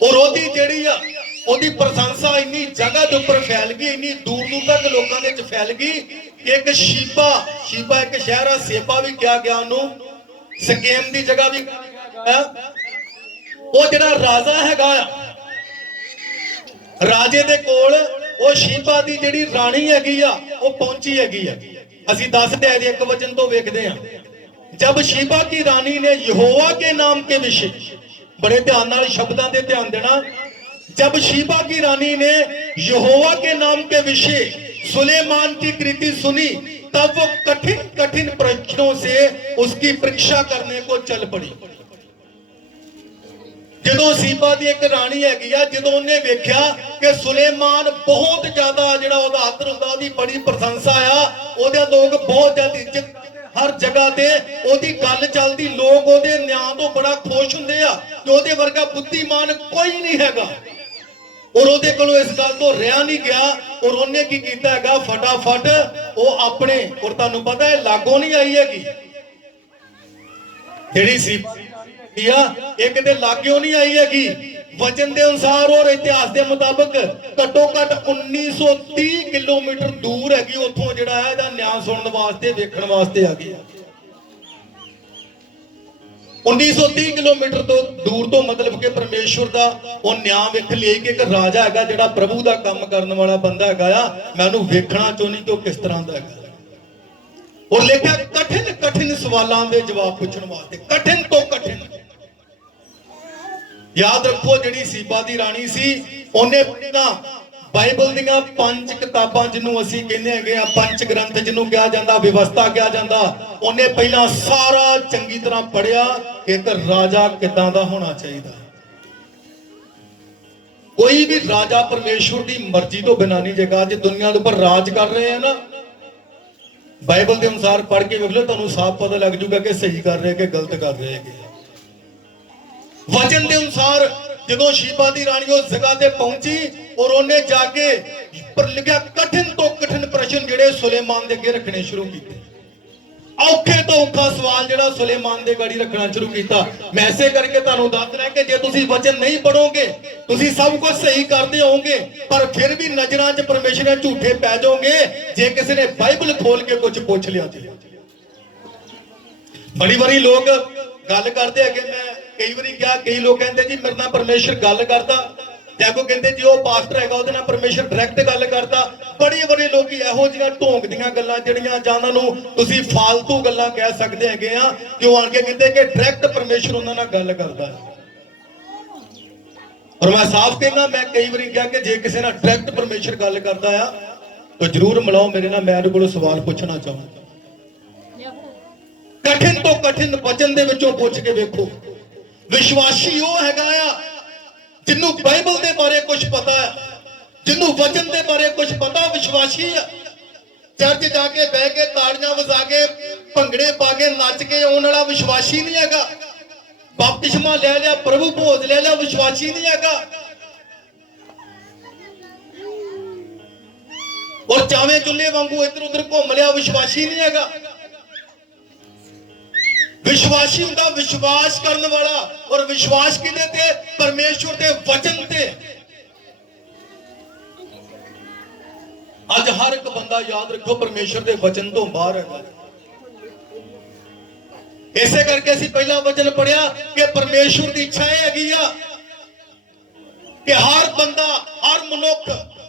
ਔਰ ਉਹਦੀ ਜਿਹੜੀ ਆ ਉਹਦੀ ਪ੍ਰਸ਼ੰਸਾ ਇੰਨੀ ਜਗ੍ਹਾ ਦੇ ਉੱਪਰ ਫੈਲ ਗਈ, ਇੰਨੀ ਦੂਰ ਦੂਰ ਤੱਕ ਲੋਕਾਂ ਦੇ ਵਿੱਚ ਫੈਲ ਗਈ ਕਿ ਇੱਕ ਸ਼ੀਬਾ ਇੱਕ ਸ਼ਹਿਰ ਆ, ਸੇਬਾ ਵੀ ਕਿਹਾ ਗਿਆ ਉਹਨੂੰ, ਸਕੇਮ ਦੀ ਜਗ੍ਹਾ ਵੀ ਉਹ ਜਿਹੜਾ ਰਾਜਾ ਹੈਗਾ ਆ, ਰਾਜੇ ਦੇ ਕੋਲ ਉਹ ਸ਼ੀਬਾ ਦੀ ਜਿਹੜੀ ਰਾਣੀ ਹੈਗੀ ਆ ਉਹ ਪਹੁੰਚੀ ਹੈਗੀ ਆ। ਅਸੀਂ 10 ਅਧਿਆਇ ਦੇ 1 ਵਚਨ ਤੋਂ ਵੇਖਦੇ ਆ, ਜਬ ਸ਼ੀਬਾ की रानी ने यहोवा के नाम के विषय, बड़े ध्यान नाल शब्दां दे ध्यान देना, जब शीबा की रानी ने यहोवा के नाम के विषय सुलेमान की कृति सुनी तब वो कठिन कठिन प्रश्नों से उसकी परीक्षा करने को चल पड़ी। ਜਦੋਂ ਸੀਬਾ ਦੀ ਇੱਕ ਰਾਣੀ ਹੈਗੀ ਆ, ਜਦੋਂ ਉਹਨੇ ਵੇਖਿਆ ਕਿ ਸੁਲੇਮਾਨ ਬਹੁਤ ਜ਼ਿਆਦਾ ਜਿਹੜਾ ਉਹਦਾ ਆਦਰ ਹੁੰਦਾ, ਉਹਦੀ ਬੜੀ ਪ੍ਰਸ਼ੰਸਾ ਆ, ਉਹਦੇ ਲੋਕ ਬਹੁਤ ਜ਼ਿਆਦਾ ਇੱਜ਼ਤ, ਹਰ ਜਗ੍ਹਾ ਤੇ ਉਹਦੀ ਗੱਲ ਚੱਲਦੀ, ਲੋਕ ਉਹਦੇ ਨਿਆਂ ਤੋਂ ਬੜਾ ਖੁਸ਼ ਹੁੰਦੇ ਆ ਕਿ ਉਹਦੇ ਵਰਗਾ ਬੁੱਧੀਮਾਨ ਕੋਈ ਨਹੀਂ ਹੈਗਾ। ਔਰ ਉਹਦੇ ਕੋਲੋਂ ਇਸ ਗੱਲ ਤੋਂ ਰਿਹਾ ਨਹੀਂ ਗਿਆ ਔਰ ਉਹਨੇ ਕੀ ਕੀਤਾ ਹੈਗਾ, ਫਟਾਫਟ ਉਹ ਆਪਣੇ, ਔਰ ਤੁਹਾਨੂੰ ਪਤਾ ਹੈ ਲਾਗੋਂ ਨਹੀਂ ਆਈ ਹੈਗੀ ਜਿਹੜੀ ਸੀ ਇਹ ਕਿਤੇ ਲਾਗਿਓ ਨਹੀਂ ਆਈ ਹੈਗੀ। ਵਚਨ ਦੇ ਅਨੁਸਾਰ ਔਰ ਇਤਿਹਾਸ ਦੇ ਮੁਤਾਬਕ ਘੱਟੋ ਘੱਟ 1930 ਕਿਲੋਮੀਟਰ ਦੂਰ ਹੈਗੀ ਉੱਥੋਂ ਜਿਹੜਾ ਹੈ ਇਹਦਾ ਨਿਆਂ ਸੁਣਨ ਵਾਸਤੇ, ਵੇਖਣ ਵਾਸਤੇ ਆ ਗਈ। 1930 ਕਿਲੋਮੀਟਰ ਤੋਂ ਦੂਰ ਤੋਂ ਮਤਲਬ ਕਿ ਪਰਮੇਸ਼ਵਰ ਦਾ ਉਹ ਨਿਆਂ ਵੇਖ ਲਈ ਕਿ ਇੱਕ ਰਾਜਾ ਹੈਗਾ ਜਿਹੜਾ ਪ੍ਰਭੂ ਦਾ ਕੰਮ ਕਰਨ ਵਾਲਾ ਬੰਦਾ ਹੈਗਾ ਆ, ਮੈਂ ਉਹਨੂੰ ਵੇਖਣਾ ਚਾਹੁੰਦੀ ਕਿ ਉਹ ਕਿਸ ਤਰ੍ਹਾਂ ਦਾ ਹੈਗਾ। ਔਰ ਲਿਖਿਆ ਕਠਿਨ ਕਠਿਨ ਸਵਾਲਾਂ ਦੇ ਜਵਾਬ ਪੁੱਛਣ ਵਾਸਤੇ, ਕਠਿਨ ਤੋਂ ਕਠਿਨ। ਯਾਦ ਰੱਖੋ ਜਿਹੜੀ ਸੀਬਾ ਦੀ ਰਾਣੀ ਸੀ ਉਹਨੇ ਬਾਈਬਲ ਦੀਆਂ 5 ਕਿਤਾਬਾਂ ਜਿਹਨੂੰ ਅਸੀਂ ਕਹਿੰਦੇ ਹੈਗੇ ਆ ਪੰਜ ਗ੍ਰੰਥ ਜਿਹਨੂੰ ਕਿਹਾ ਜਾਂਦਾ, ਵਿਵਸਥਾ ਕਿਹਾ ਜਾਂਦਾ, ਉਹਨੇ ਪਹਿਲਾਂ ਸਾਰਾ ਚੰਗੀ ਤਰ੍ਹਾਂ ਪੜਿਆ ਕਿ ਇੱਕ ਰਾਜਾ ਕਿੱਦਾਂ ਦਾ ਹੋਣਾ ਚਾਹੀਦਾ। ਕੋਈ ਵੀ ਰਾਜਾ ਪਰਮੇਸ਼ਵਰ ਦੀ ਮਰਜ਼ੀ ਤੋਂ ਬਿਨਾਂ ਨਹੀਂ ਜੇਗਾ। ਅੱਜ ਦੁਨੀਆ ਦੇ ਉੱਪਰ ਰਾਜ ਕਰ ਰਹੇ ਆ ਨਾ, ਬਾਈਬਲ ਦੇ ਅਨੁਸਾਰ ਪੜ੍ਹ ਕੇ ਵੇਖ ਲਓ, ਤੁਹਾਨੂੰ ਸਾਫ਼ ਪਤਾ ਲੱਗ ਜੂਗਾ ਕਿ ਸਹੀ ਕਰ ਰਹੇ ਕਿ ਗਲਤ ਕਰ ਰਹੇ ਹੈਗੇ। ਵਚਨ ਦੇ ਅਨੁਸਾਰ ਜਦੋਂ ਸ਼ੀਬਾ ਦੀ ਰਾਣੀ ਉਸ ਜਗ੍ਹਾ ਤੇ ਪਹੁੰਚੀ ਔਰ ਉਹਨੇ ਜਾ ਕੇ ਪਰ ਲਿਖਿਆ ਕਠਿਨ ਤੋਂ ਕਠਿਨ ਪ੍ਰਸ਼ਨ ਜਿਹੜੇ ਸੁਲੇਮਾਨ ਦੇ ਅੱਗੇ ਰੱਖਣੇ ਸ਼ੁਰੂ ਕੀਤੇ। ਔਖੇ ਤੋਂ ਔਖਾ ਸਵਾਲ ਜਿਹੜਾ ਸੁਲੇਮਾਨ ਦੇ ਗਾੜੀ ਰੱਖਣਾ ਸ਼ੁਰੂ ਕੀਤਾ। ਮੈਂ ਐਸੇ ਕਰਕੇ ਤੁਹਾਨੂੰ ਦੱਸ ਰਿਹਾ ਕਿ ਜੇ ਤੁਸੀਂ ਵਚਨ ਨਹੀਂ ਪੜੋਗੇ, ਤੁਸੀਂ ਸਭ ਕੁਝ ਸਹੀ ਕਰਦੇ ਹੋਵੋਗੇ ਪਰ ਫਿਰ ਵੀ ਨਜ਼ਰਾਂ 'ਚ ਪਰਮੇਸ਼ਰ ਦੇ ਝੂਠੇ ਪੈ ਜਾਓਗੇ ਜੇ ਕਿਸੇ ਨੇ ਬਾਈਬਲ ਖੋਲ ਕੇ ਕੁਝ ਪੁੱਛ ਲਿਆ ਜੀ। ਬੜੀ ਵਾਰੀ ਲੋਕ ਗੱਲ ਕਰਦੇ ਹੈਗੇ, ਮੈਂ ਕਈ ਵਾਰੀ ਕਿਹਾ, ਕਈ ਲੋਕ ਕਹਿੰਦੇ ਜੀ ਮੇਰੇ ਨਾਲ ਪਰਮੇਸ਼ਰ ਗੱਲ ਕਰਦਾ, ਜਾਂ ਕੋਈ ਕਹਿੰਦੇ ਜੀ ਉਹ ਪਾਸਟਰ ਹੈਗਾ ਉਹਦੇ ਨਾਲ ਪਰਮੇਸ਼ਰ ਡਾਇਰੈਕਟ ਗੱਲ ਕਰਦਾ। ਬੜੀ ਬੜੀ ਲੋਕੀ ਇਹੋ ਜਿਹੀਆਂ ਢੋਂਗ ਦੀਆਂ ਗੱਲਾਂ ਜਿਹੜੀਆਂ ਜਾਂ ਉਹਨਾਂ ਨੂੰ ਤੁਸੀਂ ਫਾਲਤੂ ਗੱਲਾਂ ਕਹਿ ਸਕਦੇ ਹੈਗੇ ਆ ਕਿ ਉਹ ਆਣ ਕੇ ਕਹਿੰਦੇ ਕਿ ਡਾਇਰੈਕਟ ਪਰਮੇਸ਼ਰ ਉਹਨਾਂ ਨਾਲ ਗੱਲ ਕਰਦਾ ਹੈ। ਔਰ ਮੈਂ ਸਾਫ਼ ਕਹਿੰਦਾ, ਮੈਂ ਕਈ ਵਾਰੀ ਕਿਹਾ ਕਿ ਜੇ ਕਿਸੇ ਨਾਲ ਡਾਇਰੈਕਟ ਪਰਮੇਸ਼ਰ ਗੱਲ ਕਰਦਾ ਆ ਤਾਂ ਜਰੂਰ ਮਿਲਾਓ ਮੇਰੇ ਨਾਲ, ਮੈਂ ਉਹਦੇ ਕੋਲੋਂ ਸਵਾਲ ਪੁੱਛਣਾ ਚਾਹੁੰਦਾ। ਕਠਿਨ ਤੋਂ ਕਠਿਨ ਵਚਨ ਦੇ ਵਿੱਚੋਂ ਪੁੱਛ ਕੇ ਵੇਖੋ। ਵਿਸ਼ਵਾਸੀ ਉਹ ਹੈਗਾ ਆ ਜਿਹਨੂੰ ਬਾਈਬਲ ਦੇ ਬਾਰੇ ਕੁਝ ਪਤਾ ਹੈ, ਜਿਹਨੂੰ ਵਚਨ ਦੇ ਬਾਰੇ ਕੁਝ ਪਤਾ, ਵਿਸ਼ਵਾਸੀ ਆ। ਚਰਚ ਜਾ ਕੇ ਬਹਿ ਕੇ ਤਾੜੀਆਂ ਵਜਾ ਕੇ ਭੰਗੜੇ ਪਾ ਕੇ ਨੱਚ ਕੇ ਆਉਣ ਵਾਲਾ ਵਿਸ਼ਵਾਸੀ ਨਹੀਂ ਹੈਗਾ। ਬਪਤਿਸਮਾ ਲੈ ਲਿਆ, ਪ੍ਰਭੂ ਭੋਜ ਲੈ ਲਿਆ, ਵਿਸ਼ਵਾਸੀ ਨਹੀਂ ਹੈਗਾ। ਔਰ ਚਾਵੇਂ ਚੁੱਲੇ ਵਾਂਗੂ ਇੱਧਰ ਉੱਧਰ ਘੁੰਮ ਲਿਆ, ਵਿਸ਼ਵਾਸੀ ਨਹੀਂ ਹੈਗਾ। ਵਿਸ਼ਵਾਸੀ ਹੁੰਦਾ ਵਿਸ਼ਵਾਸ ਕਰਨ ਵਾਲਾ। ਔਰ ਵਿਸ਼ਵਾਸ ਕਿਹਦੇ ਤੇ? ਪਰਮੇਸ਼ਵਰ ਦੇ ਵਚਨ ਤੇ। ਅੱਜ ਹਰ ਇੱਕ ਬੰਦਾ ਯਾਦ ਰੱਖੋ ਪਰਮੇਸ਼ਵਰ ਦੇ ਵਚਨ ਤੋਂ ਬਾਹਰ ਹੈਗਾ। ਇਸੇ ਕਰਕੇ ਅਸੀਂ ਪਹਿਲਾ ਵਚਨ ਪੜਿਆ ਕਿ ਪਰਮੇਸ਼ਵਰ ਦੀ ਇੱਛਾ ਇਹ ਹੈਗੀ ਆ ਕਿ ਹਰ ਬੰਦਾ, ਹਰ ਮਨੁੱਖ,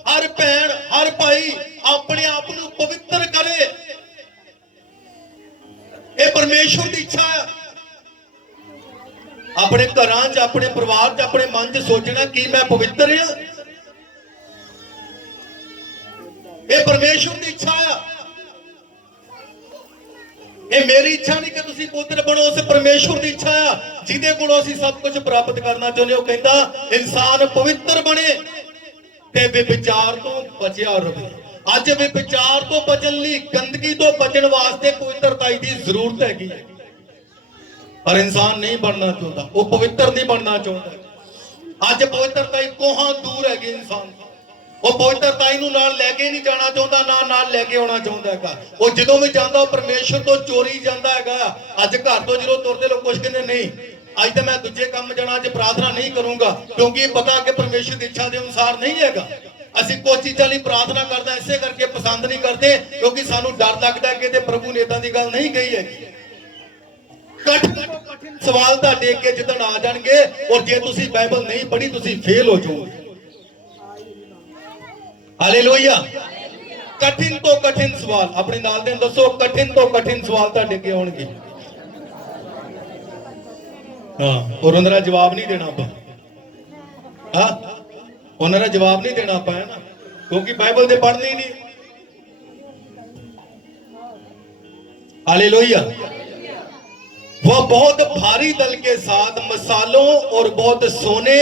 ਹਰ ਭੈਣ, ਹਰ ਭਾਈ ਆਪਣੇ ਆਪ ਨੂੰ ਪਵਿੱਤਰ ਕਰੇ। ਇਹ ਪਰਮੇਸ਼ਵਰ ਦੀ ਇੱਛਾ ਹੈ। ਆਪਣੇ ਘਰਾਂ 'ਚ, ਆਪਣੇ ਪਰਿਵਾਰ 'ਚ, ਆਪਣੇ ਮਨ 'ਚ ਸੋਚਣਾ ਕਿ ਮੈਂ ਪਵਿੱਤਰ ਹਾਂ। ਇਹ ਪਰਮੇਸ਼ਵਰ ਦੀ ਇੱਛਾ ਆ। ਇਹ ਮੇਰੀ ਇੱਛਾ ਨਹੀਂ ਕਿ ਤੁਸੀਂ ਪੁੱਤਰ ਬਣੋ, ਉਸ ਪਰਮੇਸ਼ਵਰ ਦੀ ਇੱਛਾ ਆ ਜਿਹਦੇ ਕੋਲੋਂ ਅਸੀਂ ਸਭ ਕੁਝ ਪ੍ਰਾਪਤ ਕਰਨਾ ਚਾਹੁੰਦੇ। ਉਹ ਕਹਿੰਦਾ ਇਨਸਾਨ ਪਵਿੱਤਰ ਬਣੇ ਤੇ ਵਿਚਾਰ ਤੋਂ ਬਚਿਆ ਰਹੇ। ਅੱਜ ਵਿਚਾਰ ਤੋਂ ਬਚਣ ਲਈ, ਗੰਦਗੀ ਤੋਂ ਬਚਣ ਵਾਸਤੇ ਪਵਿੱਤਰਤਾ ਦੀ ਜ਼ਰੂਰਤ ਹੈਗੀ ਹੈ। ਪਰ ਇਨਸਾਨ ਨਹੀਂ ਬਣਨਾ ਚਾਹੁੰਦਾ, ਉਹ ਪਵਿੱਤਰ ਨਹੀਂ ਬਣਨਾ ਚਾਹੁੰਦਾ। ਅੱਜ ਪਵਿੱਤਰਤਾ ਕੋਹਾਂ ਦੂਰ ਹੈਗੀ ਇਨਸਾਨ। ਉਹ ਪਵਿੱਤਰਤਾ ਨੂੰ ਨਾਲ ਲੈ ਕੇ ਨਹੀਂ ਜਾਣਾ ਚਾਹੁੰਦਾ, ਨਾ ਨਾਲ ਲੈ ਕੇ ਆਉਣਾ ਚਾਹੁੰਦਾ ਹੈਗਾ। ਉਹ ਜਦੋਂ ਵੀ ਜਾਂਦਾ ਉਹ ਪਰਮੇਸ਼ਵਰ ਤੋਂ ਚੋਰੀ ਜਾਂਦਾ ਹੈਗਾ। ਅੱਜ ਘਰ ਤੋਂ ਜਦੋਂ ਤੁਰਦੇ ਲੋਕ ਕੁਝ ਕਹਿੰਦੇ ਨਹੀਂ ਅੱਜ ਤਾਂ ਮੈਂ ਦੂਜੇ ਕੰਮ ਜਾਣਾ, ਅੱਜ ਪ੍ਰਾਰਥਨਾ ਨਹੀਂ ਕਰੂੰਗਾ, ਕਿਉਂਕਿ ਇਹ ਪਤਾ ਕਿ ਪਰਮੇਸ਼ਵਰ ਦੀ ਇੱਛਾ ਦੇ ਅਨੁਸਾਰ ਨਹੀਂ ਹੈਗਾ। ਅਸੀਂ ਕੁਝ ਚੀਜ਼ਾਂ ਲਈ ਪ੍ਰਾਰਥਨਾ ਕਰਦੇ ਇਸੇ ਕਰਕੇ ਪਸੰਦ ਨਹੀਂ ਕਰਦੇ ਕਿਉਂਕਿ ਸਾਨੂੰ ਡਰ ਲੱਗਦਾ ਕਿ ਤੇ ਪ੍ਰਭੂ ਨੇ ਇਦਾਂ ਦੀ ਗੱਲ ਨਹੀਂ ਕਹੀ ਹੈਗੀ। ਕਠਿਨ ਸਵਾਲ ਤੁਹਾਡੇ ਅੱਗੇ ਜਿੱਦਣ ਆ ਜਾਣਗੇ ਔਰ ਜੇ ਤੁਸੀਂ ਬਾਈਬਲ ਨਹੀਂ ਪੜ੍ਹੀ ਤੁਸੀਂ ਫੇਲ ਹੋ ਜਾਓਗੇ। ਹਾਲੇਲੂਇਆ। ਕਠਿਨ ਤੋਂ ਕਠਿਨ ਸਵਾਲ ਆਪਣੇ ਨਾਲ ਦੇ ਦੱਸੋ, ਕਠਿਨ ਤੋਂ ਕਠਿਨ ਸਵਾਲ ਤੁਹਾਡੇ ਅੱਗੇ ਆਉਣਗੇ। ਹਾਂ, ਔਰ ਉਹਨਾਂ ਦਾ ਜਵਾਬ ਨਹੀਂ ਦੇਣਾ ਆਪਾਂ। ਹਾਂ, ਉਹਨਾਂ ਦਾ ਜਵਾਬ ਨਹੀਂ ਦੇਣਾ ਆਪਾਂ, ਹੈ ਨਾ, ਕਿਉਂਕਿ ਬਾਈਬਲ ਦੇ पढ़नी नहीं। हालेलुया। वह बहुत भारी दल के साथ मसालों और बहुत सोने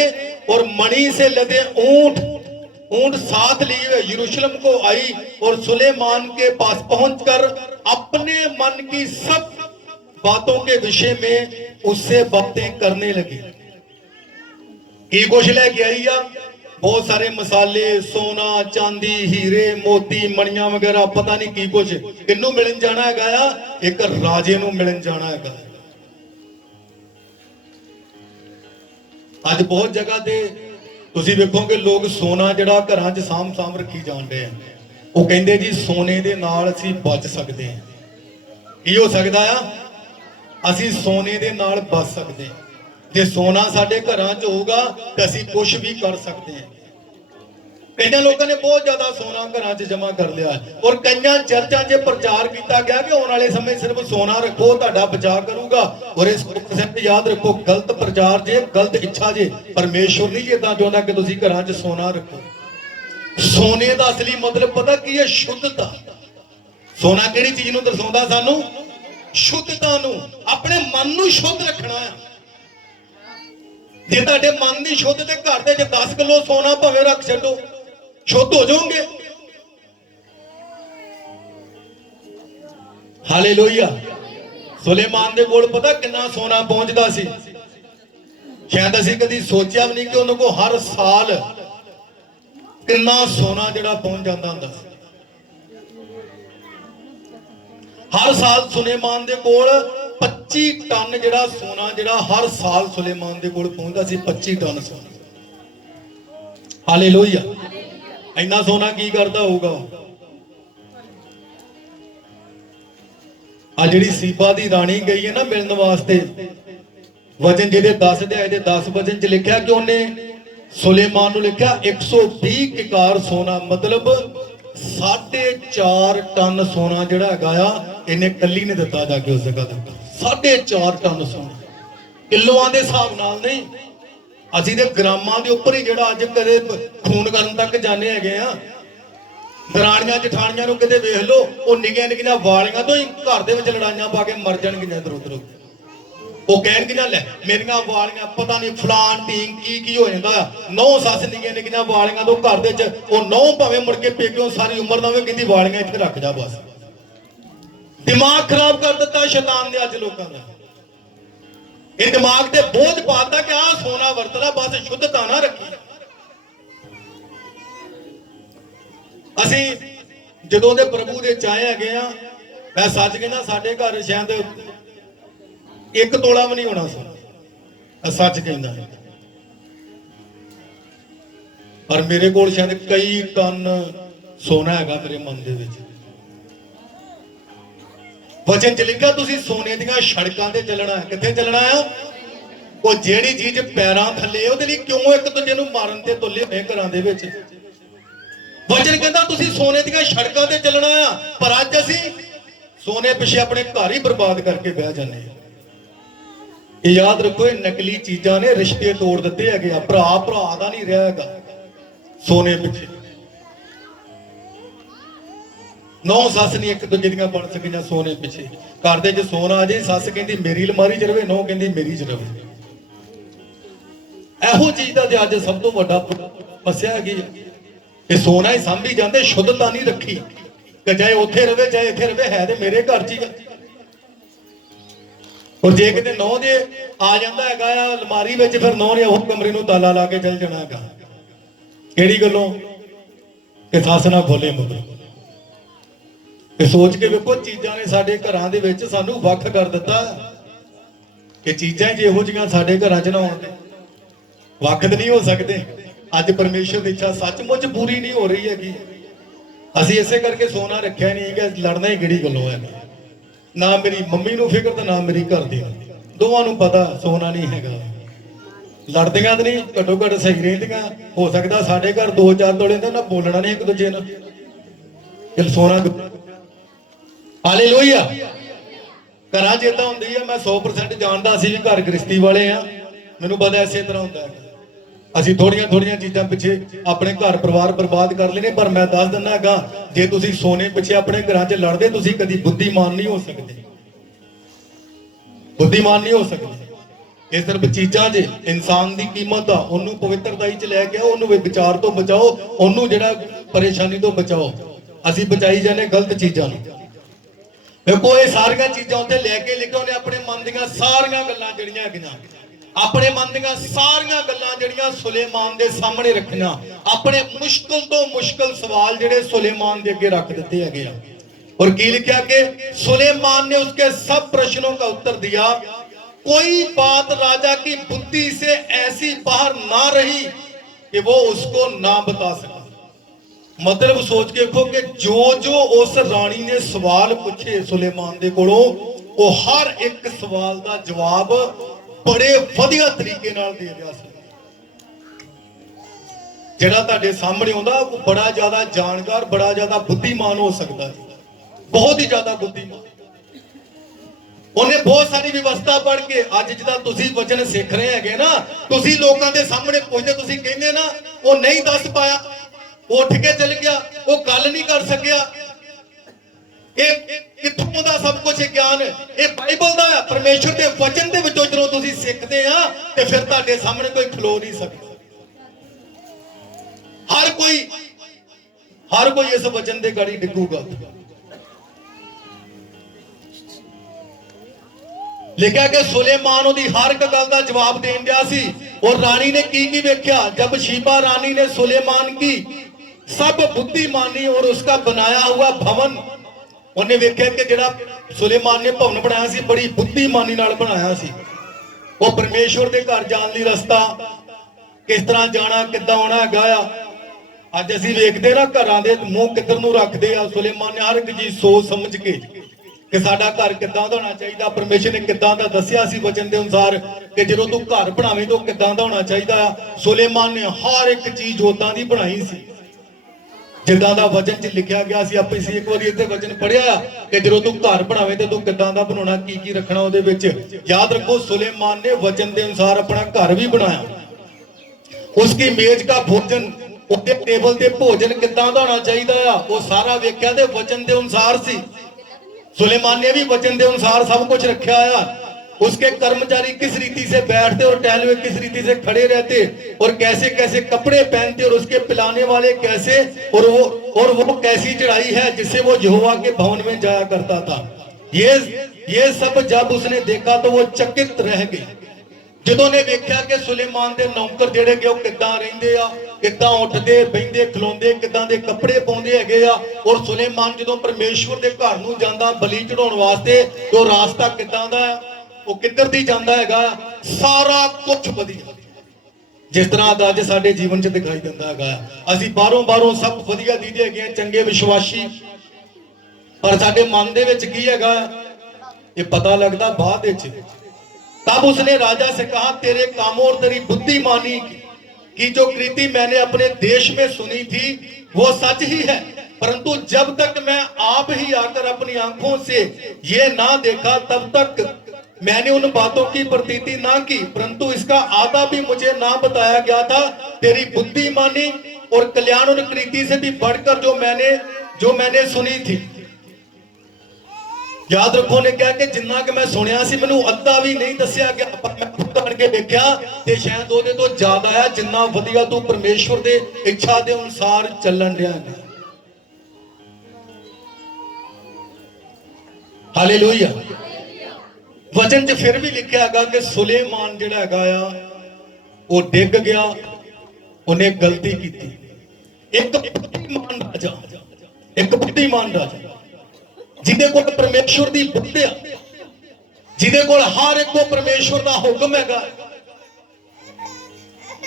और मणि से लदे ऊंट साथ लिए हुए यरूशलेम को आई और सुलेमान के पास पहुंचकर अपने मन की सब बातों के विषय में उससे बातें करने लगी। की कुछ लेके आई आ? बहुत सारे मसाले, सोना, चांदी, हीरे, मोती, मणियां वगैरह, पता नहीं की कुछ। किन्नू मिलन जाना है? एक राजे नू मिलन जाना है। ਅੱਜ बहुत जगह ਤੇ ਤੁਸੀਂ ਵੇਖੋਗੇ ਲੋਕ ਸੋਨਾ ਜਿਹੜਾ ਘਰਾਂ 'ਚ ਸਾਂਭ ਰੱਖੀ ਜਾਂਦੇ ਆ। ਉਹ ਕਹਿੰਦੇ ਜੀ ਸੋਨੇ ਦੇ ਨਾਲ ਅਸੀਂ ਬਚ ਸਕਦੇ ਹਾਂ। ਕੀ ਹੋ ਸਕਦਾ ਆ? ਅਸੀਂ ਸੋਨੇ ਦੇ ਨਾਲ ਬਚ ਸਕਦੇ ਹਾਂ। ਜੇ ਸੋਨਾ ਸਾਡੇ ਘਰਾਂ 'ਚ ਹੋਊਗਾ ਤਾਂ ਅਸੀਂ ਕੁਝ ਵੀ ਕਰ ਸਕਦੇ ਹਾਂ। ਕਈਆਂ ਲੋਕਾਂ ਨੇ ਬਹੁਤ ਜ਼ਿਆਦਾ ਸੋਨਾ ਘਰਾਂ 'ਚ ਜਮਾ ਕਰ ਲਿਆ ਔਰ ਕਈਆਂ ਚਰਚਾਂ 'ਚ ਪ੍ਰਚਾਰ ਕੀਤਾ ਗਿਆ ਕਿ ਆਉਣ ਵਾਲੇ ਸਮੇਂ ਸਿਰਫ ਸੋਨਾ ਰੱਖੋ ਤੁਹਾਡਾ ਬਚਾਅ ਕਰੂਗਾ। ਔਰ ਇਸ ਕਨਸੈਪਟ ਯਾਦ ਰੱਖੋ, ਗਲਤ ਪ੍ਰਚਾਰ ਜੇ, ਗਲਤ ਇੱਛਾ ਜੇ। ਪਰਮੇਸ਼ਵਰ ਨਹੀਂ ਇਦਾਂ ਚਾਹੁੰਦਾ ਕਿ ਤੁਸੀਂ ਘਰਾਂ 'ਚ ਸੋਨਾ ਰੱਖੋ। ਸੋਨੇ ਦਾ ਅਸਲੀ ਮਤਲਬ ਪਤਾ ਕੀ ਹੈ? ਸ਼ੁੱਧਤਾ। ਸੋਨਾ ਕਿਹੜੀ ਚੀਜ਼ ਨੂੰ ਦਰਸਾਉਂਦਾ ਸਾਨੂੰ? ਸ਼ੁੱਧਤਾ ਨੂੰ। ਆਪਣੇ ਮਨ ਨੂੰ ਸ਼ੁੱਧ ਰੱਖਣਾ ਹੈ। ਜੇ ਤੁਹਾਡੇ ਮਨ ਦੀ ਸ਼ੁੱਧ ਤੇ ਘਰ ਦੇ 'ਚ 10 ਕਿਲੋ ਸੋਨਾ ਭਾਵੇਂ ਰੱਖ ਛੱਡੋ, ਸ਼ੁੱਧ ਹੋ ਜਾਓਗੇ। ਹਾਲੇਲੂਇਆ। ਸੁਲੇਮਾਨ ਦੇ ਕੋਲ ਪਤਾ ਕਿੰਨਾ ਸੋਨਾ ਪਹੁੰਚਦਾ ਸੀ? ਸ਼ਾਇਦ ਅਸੀਂ ਕਦੀ ਸੋਚਿਆ ਵੀ ਨਹੀਂ ਕਿ ਉਹਨਾਂ ਕੋਲ ਹਰ ਸਾਲ ਕਿੰਨਾ ਸੋਨਾ ਜਿਹੜਾ ਪਹੁੰਚ ਜਾਂਦਾ ਹੁੰਦਾ ਸੀ। ਹਰ ਸਾਲ ਸੁਲੇਮਾਨ ਦੇ ਕੋਲ 25 ਟਨ ਜਿਹੜਾ ਸੋਨਾ ਜਿਹੜਾ ਹਰ ਸਾਲ ਸੁਲੇਮਾਨ ਦੇ ਕੋਲ ਪਹੁੰਚਦਾ ਸੀ। 25 ਟਨ ਸੋਨਾ। ਹਾਲੇਲੂਇਆ। ਇੰਨਾ ਸੋਨਾ ਕੀ ਕਰਦਾ ਹੋਊਗਾ? ਆ ਜਿਹੜੀ ਸੀਬਾ ਦੀ ਰਾਣੀ ਗਈ ਹੈ ਨਾ ਮਿਲਣ ਵਾਸਤੇ, ਵਜਨ ਜਿਹਦੇ 10 ਦੇ ਇਹਦੇ 10 ਵਜਨ 'ਚ ਲਿਖਿਆ ਕਿ ਉਹਨੇ ਸੁਲੇਮਾਨ ਨੂੰ ਲਿਖਿਆ 120 ਕਿਕਾਰ ਸੋਨਾ, ਮਤਲਬ 4.5 ਟਨ ਸੋਨਾ ਜਿਹੜਾ ਹੈਗਾ ਆ ਇਹਨੇ ਕੱਲੀ ਨੇ ਦਿੱਤਾ ਜਾ ਕੇ ਉਸ ਜਗ੍ਹਾ ਤੇ। 4.5 ਟਨ ਸੋਨਾ, ਕਿਲੋਆਂ ਦੇ ਹਿਸਾਬ ਨਾਲ ਨਹੀਂ। ਅਸੀਂ ਤੇ ਗ੍ਰਾਮਾਂ ਦੇ ਉੱਪਰ ਹੀ ਜਿਹੜਾ ਅੱਜ ਕਦੇ ਖੂਨ ਕਰਨ ਤੱਕ ਜਾਂਦੇ ਹੈਗੇ ਆ। ਦਰਾਣੀਆਂ ਜਠਾਣੀਆਂ ਨੂੰ ਕਿਤੇ ਵੇਖ ਲਓ, ਉਹ ਨਿੱਕੀਆਂ ਨਿੱਕੀਆਂ ਵਾਲੀਆਂ ਤੋਂ ਹੀ ਘਰ ਦੇ ਵਿੱਚ ਲੜਾਈਆਂ ਪਾ ਕੇ ਮਰ ਜਾਣਗੀਆਂ ਇੱਧਰ ਉੱਧਰ। ਉਹ ਕਹਿਣਗੀਆਂ ਲੈ ਮੇਰੀਆਂ ਵਾਲੀਆਂ ਪਤਾ ਨਹੀਂ ਫਲਾਨ ਟੀਮ ਕੀ ਹੋ ਜਾਂਦਾ। ਨੌ ਸੱਸ ਨਿੱਕੀਆਂ ਨਿੱਕੀਆਂ ਵਾਲੀਆਂ ਤੋਂ ਘਰ ਦੇ 'ਚ, ਉਹ ਨੌ ਭਾਵੇਂ ਮੁੜ ਕੇ ਪੇਕਿਓ ਸਾਰੀ ਉਮਰ ਦਾ ਕਹਿੰਦੀ ਵਾਲੀਆਂ ਇੱਥੇ ਰੱਖ ਜਾ ਬਸ। दिमाग खराब कर दिता शैतान ने अज लोगों का। ये दिमाग ते बोझ पाता कि आ सोना वरतना बस शुद्धता ना रखी। असी जदों दे प्रभु दे चाहे हैगे आ, मैं सच कहना साडे घर शायद एक तोला भी नहीं होना सोना, सच कहना है। पर मेरे को शायद कई टन सोना हैगा मेरे मन दे विच। वचन च लिखा तुसी सोने दियां सड़कां ते चलना है। कित्थे चलना है? वो जेड़ी चीज पैरां थल्ले ओहदे लई क्यों एक दूजे नूं मारन ते तुले होए घरां दे विच। वचन कहंदा तुसी सोने दियां सड़कां ते चलना है, पर अज असी सोने पिछे अपने घर ही बर्बाद करके बह जाने। याद रखो ये नकली चीजां ने रिश्ते तोड़ दिते हैगे आ। भरा भरा दा नहीं रहा हैगा सोने पिछे। नौ सस नहीं एक दूजे दियां बन सकियां सोने पिछे। घर दे च सोना आ जाए सस कहंदी मेरी अलमारी च रवे, नौ कहंदी मेरी च रवे। ਇਹੋ चीज का अज सब तो बड़ा समस्या है। सोना ही सांभी जाते, शुद्धता नहीं रखी कि चाहे उत्थे रवे चाहे इत्थे रवे, है तो मेरे घर च ही। और जे किते नौ दे आ जाता है अलमारी में, फिर नौ ने वो कमरे में ताला ला के चल जाना है। किहड़ी गल्लों कि सस ना खोले मगर। सोच के वेखो चीज़ां ने साडे घरां दे विच सानू वख कर दिता कि चीज़ां जे इहो जिहियां साडे घरां च ना होण, वक्त नहीं हो सकते। अज परमेश्वर की इच्छा सचमुच पूरी नहीं हो रही हैगी। असी इसे करके सोना रखा नहीं है, लड़ना ही किहड़ी गल्लों है। ना मेरी मम्मी नूं फिक्र ते ना मेरी घर दी, दोवां नूं पता सोना नहीं हैगा। लड़दियां तो नहीं, घट्टो घट सही रहिंदियां। हो सकता साडे घर 2-4 तोले ना बोलना नहीं एक दूजे नाल, चल सोना। हालेलुया। घरां च इदां हुंदी है, मैं 100% जानदा। असीं भी घर गृहस्थी वाले आ, मैनूं पता इसे तरह हुंदा है। ਅਸੀਂ ਥੋੜੀਆਂ ਥੋੜੀਆਂ ਚੀਜ਼ਾਂ ਪਿੱਛੇ ਆਪਣੇ ਘਰ ਪਰਿਵਾਰ ਬਰਬਾਦ ਕਰ ਲੈਨੇ। ਪਰ ਮੈਂ ਦੱਸ ਦਿੰਦਾ ਹੈਗਾ, ਜੇ ਤੁਸੀਂ ਸੋਨੇ ਪਿੱਛੇ ਆਪਣੇ ਘਰਾਂ 'ਚ ਲੜਦੇ, ਤੁਸੀਂ ਕਦੀ ਬੁੱਧੀਮਾਨ ਨਹੀਂ ਹੋ ਸਕਦੇ। ਬੁੱਧੀਮਾਨ ਨਹੀਂ ਹੋ ਸਕਦੇ। ਇਹ ਸਿਰਫ ਚੀਜ਼ਾਂ 'ਚ ਇਨਸਾਨ ਦੀ ਕੀਮਤ ਆ, ਉਹਨੂੰ ਪਵਿੱਤਰਤਾਈ 'ਚ ਲੈ ਕੇ ਆਓ, ਉਹਨੂੰ ਵਿਚਾਰ ਤੋਂ ਬਚਾਓ, ਉਹਨੂੰ ਜਿਹੜਾ ਪਰੇਸ਼ਾਨੀ ਤੋਂ ਬਚਾਓ। ਅਸੀਂ ਬਚਾਈ ਜਾਂਦੇ ਗਲਤ ਚੀਜ਼ਾਂ ਨੂੰ। ਵੇਖੋ ਇਹ ਸਾਰੀਆਂ ਚੀਜ਼ਾਂ ਉੱਤੇ ਲੈ ਕੇ ਲਿਖੋ ਨੇ ਆਪਣੇ ਮਨ ਦੀਆਂ ਸਾਰੀਆਂ ਗੱਲਾਂ ਜਿਹੜੀਆਂ ਹੈਗੀਆਂ, अपने मन दी सारियां गल्लां जिहड़ियां सुलेमान दे सामने रखना। अपने मुश्किल तो मुश्किल सवाल जिहड़े सुलेमान दे अगे रख दिते हैगे आ। और की लिखा कि सुलेमान ने उसके सब प्रश्नों का उत्तर दिया। कोई बात राजा की बुद्धि से ऐसी बाहर ना रही कि वो उसको ना बता सका। मतलब सोच के देखो कि जो जो उस रानी ने सवाल पूछे सुलेमान दे कोलों, वो हर एक सवाल का जवाब बड़े वधिया तरीके नाल दे रहा सी। जिहड़ा तुहाडे सामने आउंदा वो बड़ा ज्यादा जानकार, बड़ा ज्यादा बुद्धिमान हो सकता है, बहुत ही ज्यादा बुद्धिमान। उन्हें बहुत सारी व्यवस्था पढ़ के अज जिदा तुसीं वचन सीख रहे हैगे ना, तुसीं लोकां दे सामने पुछदे, तुसीं कहंदे ना वो नहीं दस पाया, वो उठ के चल गया, वो गल नहीं कर सकिया। कित्थों दा सब कुछ ज्ञान ये बाइबल दा है, परमेश्वर के वचन दे विचों जदों तुसीं सिखदे आ ते फिर तुहाडे सामने कोई खलो नहीं सकदा। हर कोई इस वचन दे गड़ी डिगूगा। लिखा कि सुलेमान उहदी हर एक गल दा जवाब देन दिया सी। और रानी ने की वेख्या, जब शीबा रानी ने सुलेमान की सब बुद्धिमानी और उसका बनाया हुआ भवन, उन्हें वेख्या कि जिहड़ा सुलेमान ने भवन बनाया सी बड़ी बुद्धिमानी नाल बनाया सी। वो परमेश्वर के घर जाने लई रस्ता किस तरह जाना, किद्दां आउणा हैगा आ। अज असीं वेखदे ना घरां दे मूंह किधर नूं रखदे आ। सुलेमान ने हर एक चीज सोच समझ के कि साडा घर किद्दां दा होना चाहिए। परमेश्वर ने किद्दां दा दस्सिया सी वचन दे अनुसार कि जदों तूं घर बनावें तो किद्दां दा होना चाहिए। सुलेमान ने हर एक चीज उदां दी बनाई सी जिद्दां दा वचन च लिखिया गया सी। आपां इसी एक बारी इत्थे वचन पढ़िया कि जदों तू घर बनावे ते तू किद्दां दा बनाउणा, की रखना उहदे विच। याद रखो सुलेमान ने वचन के अनुसार अपना घर भी बनाया। उसकी मेज का भोजन, उसके टेबल ते भोजन किद्दां दा होना चाहिए, वो सारा वेख्या ते वचन के अनुसार सी। सुलेमान ने भी वचन के अनुसार सब कुछ रखा है। उसके कर्मचारी किस रीति से बैठते और टहले हुए किस रीति से खड़े रहते और कैसे कैसे कपड़े पहनते और उसके पिलाने वाले कैसे, और वो कैसी चढ़ाई है जिससे वो यहोवा के भवन में जाया करता था। ये सब जब उसने देखा तो वो चकित रह गई। ਜਦੋਂ ਨੇ ਵੇਖਿਆ ਕਿ ਸੁਲੇਮਾਨ ਦੇ ਨੌਕਰ ਜਿਹੜੇ ਕਿ ਉਹ ਕਿੱਦਾਂ ਰਹਿੰਦੇ ਆ, ਕਿੱਦਾਂ ਉੱਠਦੇ ਬੈਠਦੇ ਖਲੋਂਦੇ, ਕਿੱਦਾਂ ਦੇ ਕੱਪੜੇ ਪਾਉਂਦੇ ਹੈਗੇ ਆ, ਔਰ ਸੁਲੇਮਾਨ ਜਦੋਂ ਪਰਮੇਸ਼ਵਰ ਦੇ ਘਰ ਨੂੰ ਜਾਂਦਾ ਬਲੀ ਚੜਾਉਣ ਵਾਸਤੇ ਤੇ ਉਹ ਰਾਸਤਾ ਕਿੱਦਾਂ ਦਾ ਉਹ ਕਿੱਧਰ ਦੀ ਜਾਂਦਾ ਹੈਗਾ, ਸਾਰਾ ਕੁਝ ਵਧੀਆ ਜਿਸ ਤਰ੍ਹਾਂ ਦਾ ਅੱਜ ਸਾਡੇ ਜੀਵਨ 'ਚ ਦਿਖਾਈ ਦਿੰਦਾ ਹੈਗਾ। ਅਸੀਂ ਬਾਹਰੋਂ ਸਭ ਵਧੀਆ ਦੀਦੇ ਹੈਗੇ ਆ, ਚੰਗੇ ਵਿਸ਼ਵਾਸੀ, ਪਰ ਸਾਡੇ ਮਨ ਦੇ ਵਿੱਚ ਕੀ ਹੈਗਾ ਇਹ ਪਤਾ ਲੱਗਦਾ ਬਾਅਦ ਵਿੱਚ। तब उसने राजा से कहा तेरे कामों और तेरी बुद्धिमानी की जो कृति मैंने अपने देश में सुनी थी वो सच ही है, परंतु जब तक मैं आप ही आकर अपनी आंखों से ये ना देखा तब तक मैंने उन बातों की प्रतीति ना की, परंतु इसका आधा भी मुझे ना बताया गया था। तेरी बुद्धिमानी और कल्याण उन कृति से भी बढ़कर जो मैंने सुनी थी। याद रखो ने कहा कि जिन्ना कि मैं सुनिया सी मैनू अद्धा भी नहीं दसिया गया, पर मैं खुद करके देखा ते शायद ओदे तो ज्यादा है जिन्ना वधिया तू परमेश्वर दे इच्छा दे अनुसार चलन रहा है। हालेलुया। वचन च फिर भी लिखा हैगा कि सुलेमान जिहड़ा हैगा आ वो डिग गया, उन्हें गलती की। एक बुद्धिमान राजा जिहदे कोल परमेश्वर दी बुद्धि आ, जिहदे कोल हर एक को परमेश्वर दा हुक्म हैगा,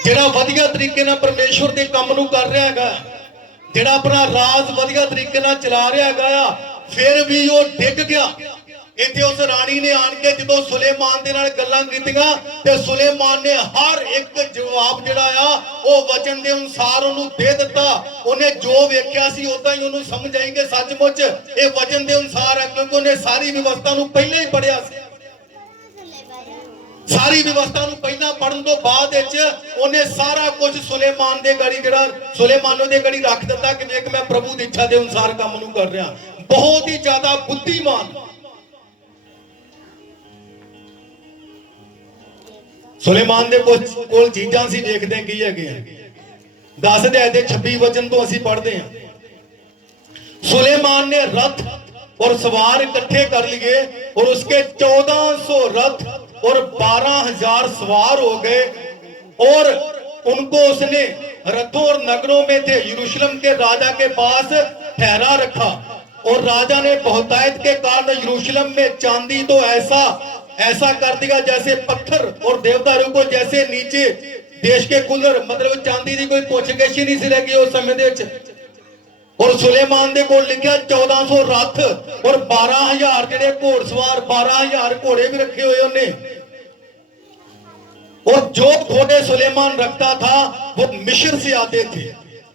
जिहड़ा वधिया तरीके नाल परमेश्वर दे काम नूं कर रहा हैगा, जिहड़ा अपना राज वधिया तरीके नाल चला रहा हैगा, फिर भी वो डिग गया। इत्थे उस राणी ने आन के जदों सुलेमान दे नाल गल्लां कीतियां ते सुलेमान ने हर एक जवाब जिहड़ा आ वो वचन दे अनुसार उन्होंने दे दिता। उन्हें जो वेख्या सी उदां ही उन्होंने समझ आई कि सचमुच ये वचन दे अनुसार है, क्योंकि उन्हें सारी व्यवस्था नूं पहले ही पढ़िया सी। सारी व्यवस्था नूं पहला पढ़न तो बाद उन्हें सारा कुछ सुलेमान दे गड़ी जिहड़ा सुलेमान दे गड़ी रख दिता कि वेख मैं प्रभु दी इच्छा दे अनुसार काम नूं कर रहा। बहुत ही ज्यादा बुद्धिमान सुलेमान दे कोल चीजां सी देखदे की हैगे 10 अध्याय दे 26 वचन तो असीं पढ़दे हां। सुलेमान ने रथ और सवार इकट्ठे कर लिए और उसके 1400 रथ और 12,000 सवार हो गए, और उनको उसने रथों और नगरों में थे यरूशलेम के राजा के पास ठहरा रखा। और राजा ने बहुतायत के कारण यरूशलेम में चांदी तो ऐसा कर दिया जैसे पत्थर, और देवदारों को जैसे नीचे देश के कुलर, मतलब चांदी की कोई पुछगिछ ही नहीं सी लगी उस समय दे। और सुलेमान दे कोल लिखा 1400 रथ और 12,000 जेडे घोड़सवार, 12,000 घोड़े भी रखे हुए उन्हें। और जो घोड़े सुलेमान रखता था वो मिस्र से आते थे,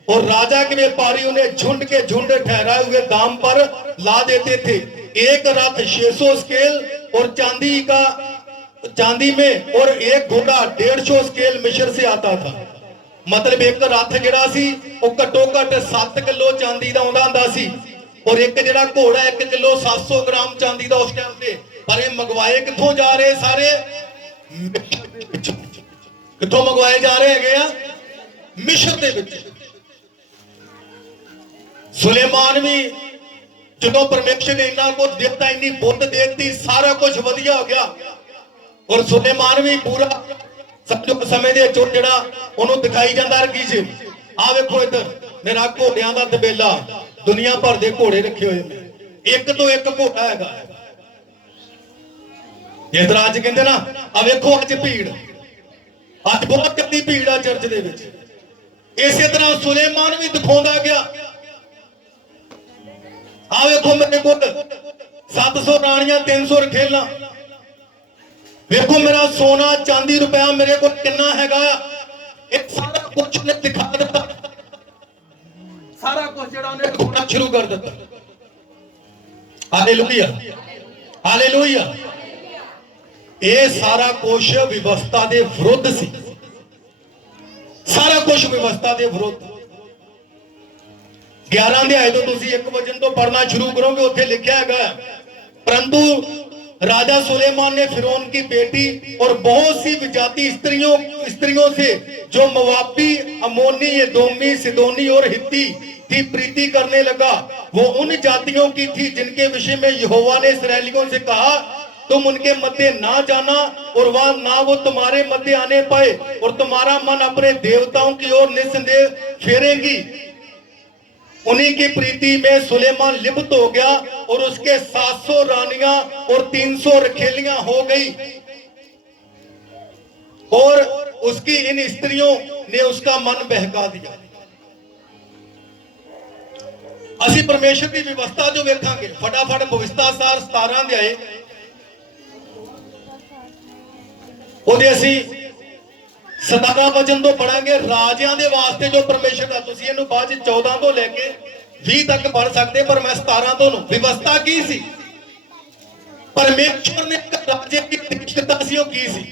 और राजा के व्यापारी उन्हें झुंड के झुंड ठहराए हुए दाम पर ला देते थे। एक रथ 600 स्केल और चांदी में, और एक घोड़ा 150 स्केल मिस्र से आता था। मतलब एक रथ जिहड़ा सी वो घट्टो घट 7 किलो चांदी दा आउंदा हुंदा सी, और एक जिहड़ा घोड़ा 1 किलो 700 ग्राम चांदी दा उस टाइम ते। पर ये मंगवाए कित्थों जा रहे सारे? कित्थों मंगवाए जा रहे हैगे आ? मिस्र दे विच। सुलेमान भी जो परमेश्वर ने इन्ना कुछ दिता, इन्नी बुद्ध देती, सारा कुछ वधिया हो गया। और सुलेमान भी पूरा समझो समय दे चो जिहड़ा उन्होंने दिखाई जाता रखी च। आ वेखो इधर मेरा घोड़ियां दा तबेला, दुनिया भर दे घोड़े रखे हुए ने, एक तो एक घोड़ा हैगा। जिस तरह अज कहंदे ना आ वेखो अज भीड़, अज बहुत गंदी भीड़ आ चर्च दे विच। इसे तरह सुलेमान भी दिखाउंदा गया। आ वेखो मेरे को 700 राणियां 300 रखेला, वेखो मेरा सोना चांदी रुपया मेरे को कितना हैगा। एक सारा कुछ ने दिखा दिता, सारा कुछ जेड़ा ने दिखाना शुरू कर दिता। Hallelujah, hallelujah. ये सारा कुछ व्यवस्था दे विरुद्ध सी, सारा कुछ व्यवस्था दे विरुद्ध। 11 अध्याय तो तुसी एक वचन तो पढ़ना शुरू करोगे, उत्थे लिखा है परंतु राजा सुलेमान ने फिरौन की बेटी और बहुत सी विजाती स्त्रियों से जो मवाबी, अमोनी, एदोमी, सिदोनी और हित्ती की प्रीति करने लगा। वो उन जातियों की थी जिनके विषय में यहोवा ने इस्राएलियों से कहा, तुम उनके मध्य ना जाना और वहां ना वो तुम्हारे मध्य आने पाए, और तुम्हारा मन अपने देवताओं की ओर निस्संदेह फेरेंगी। उन्हीं की प्रीति में सुलेमान लिप्त हो गया और उसके 700 रानियां और 300 रखेलियां हो गई, और उसकी इन स्त्रियों ने उसका मन बहका दिया। ਅਸੀਂ परमेश्वर की व्यवस्था जो वेखांगे, फटाफट भविष्यता सार 17 अध्याय ਉਹਦੇ ਅਸੀਂ 17 ਵਚਨ ਤੋਂ ਪੜਾਂਗੇ। ਰਾਜਿਆਂ ਦੇ ਵਾਸਤੇ ਜੋ ਪਰਮੇਸ਼ਰ ਦਾ, ਤੁਸੀਂ ਇਹਨੂੰ ਬਾਅਦ ਚ 14 ਤੋਂ ਲੈ ਕੇ 20 ਤੱਕ ਪੜ ਸਕਦੇ, ਪਰ ਮੈਂ 17 ਤੋਂ ਨੂੰ ਵਿਵਸਥਾ ਕੀ ਸੀ ਪਰਮੇਸ਼ਰ ਨੇ ਰਾਜੇ ਦੀ ਦਿੱਤਾ ਸੀ, ਉਹ ਕੀ ਸੀ,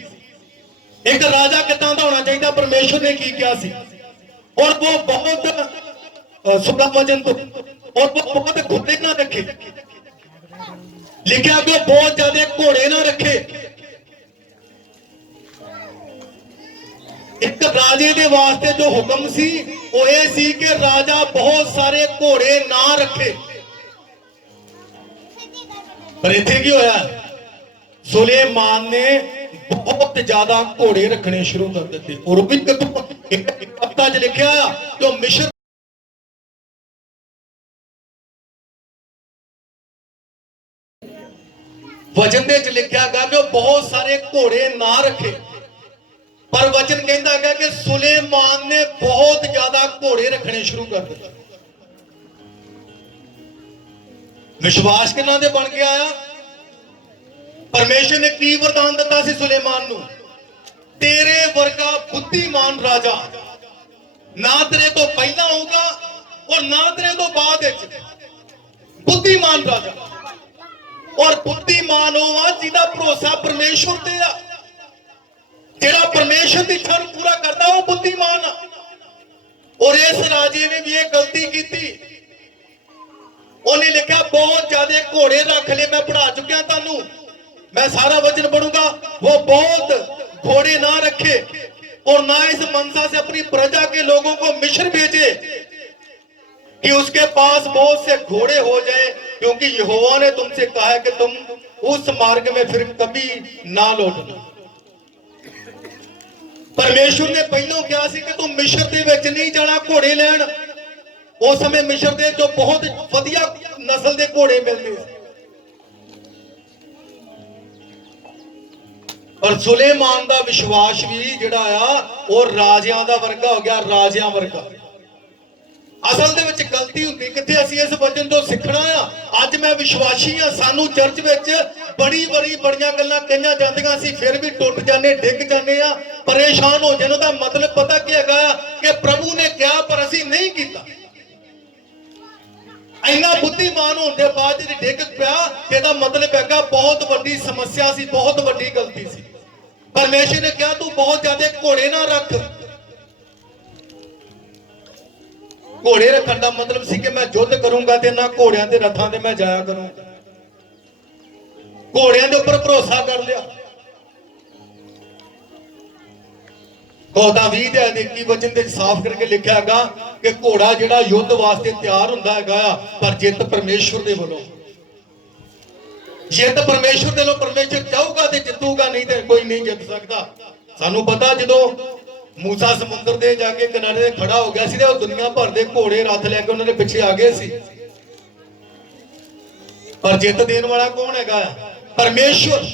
ਇੱਕ ਰਾਜਾ ਕਿੱਦਾਂ ਦਾ ਹੋਣਾ ਚਾਹੀਦਾ, ਪਰਮੇਸ਼ਰ ਨੇ ਕੀ ਕਿਹਾ ਸੀ। और वो बहुत 16 वचन तो, और वो बहुत घोड़े ना रखे, लिखा कि बहुत ज्यादा घोड़े ना रखे। एक राजे के वास्ते जो हुक्म सी वो ये सी कि राजा बहुत सारे घोड़े ना रखे। पर इत्थे की होया, सुलेमान ने बहुत ज्यादा घोड़े रखने शुरू कर दिते। और भी हफ्ता च लिखा जो मिस्र वचन दे च लिखा गया कि बहुत सारे घोड़े ना रखे, पर वचन कहता है कि सुलेमान ने बहुत ज्यादा घोड़े रखने शुरू कर दिए। विश्वास किन्ना दे बन गया आया। परमेश्वर ने की वरदान दिता सी सुलेमान नूं, तेरे वर्गा बुद्धिमान राजा ना तेरे तो पहला होगा और ना तेरे तो बाद। बुद्धिमान राजा, और बुद्धिमान होगा जिहदा भरोसा परमेश्वर ते आ, जिहड़ा परमेश्वर की इच्छा पूरा करता वो बुद्धिमान आ। और इस राजे ने भी ये गलती की, उन्हें लिखा बहुत ज्यादा घोड़े रख ले। मैं पढ़ा चुका तुहानू, मैं सारा वचन पढ़ूंगा। वो बहुत घोड़े ना रखे और ना इस मनसा से अपनी प्रजा के लोगों को मिस्र भेजे कि उसके पास बहुत से घोड़े हो जाए, क्योंकि यहोवा ने तुमसे कहा है कि तुम उस मार्ग में फिर कभी ना लौटना। परमेश्वर ने पहलों कहा सी कि तुम मिस्र दे विच नहीं जाना घोड़े लैण। उस समय मिस्र दे जो बहुत वधिया नस्ल के घोड़े मिलते। पर सुलेमान का विश्वास भी जिहड़ा आ वो राजियां दा वर्गा हो गया, राजियां वर्गा। असल दे विच गलती हुंदी किथे, असीं इस वचन तो सीखना आ। अज मैं विश्वासी हां, सानू चर्च विच बड़ियां गल्लां कहियां जांदियां, असीं फिर भी टुट जाने, डिग जाने आ, परेशान हो जाने। दा मतलब पता की हैगा कि प्रभु ने कहा पर असीं नहीं कीता। इन्ना बुद्धिमान होने के बाद डिग पिया, इसदा मतलब हैगा बहुत वड्डी समस्या सी, बहुत वड्डी गलती सी। परमेश्वर ने कहा तू बहुत ज्यादा घोड़े ना रख। घोड़े रखने का मतलब सी कि मैं युद्ध करूंगा ते ना घोड़ियां ते रथां ते मैं जाया करूंगा। घोड़ियां के उपर भरोसा कर लिया। चौदह 20 21 वचन दे साफ करके लिखा हैगा कि घोड़ा जिहड़ा युद्ध वास्ते तैयार हुंदा हैगा, पर जित परमेश्वर दे वल्लों, जित परमेश्वर दे वल्लों, परमेश्वर चाहूगा ते जितूगा, नहीं तो कोई नहीं जित सकता। सानू पता जो मूसा समुद्र दे जाके किनारे खड़ा हो गया सी ते दुनिया भर दे घोड़े रथ लैके उन्होंने पिछे आ गए सी, पर जित देने वाला कौन हैगा? परमेश्वर।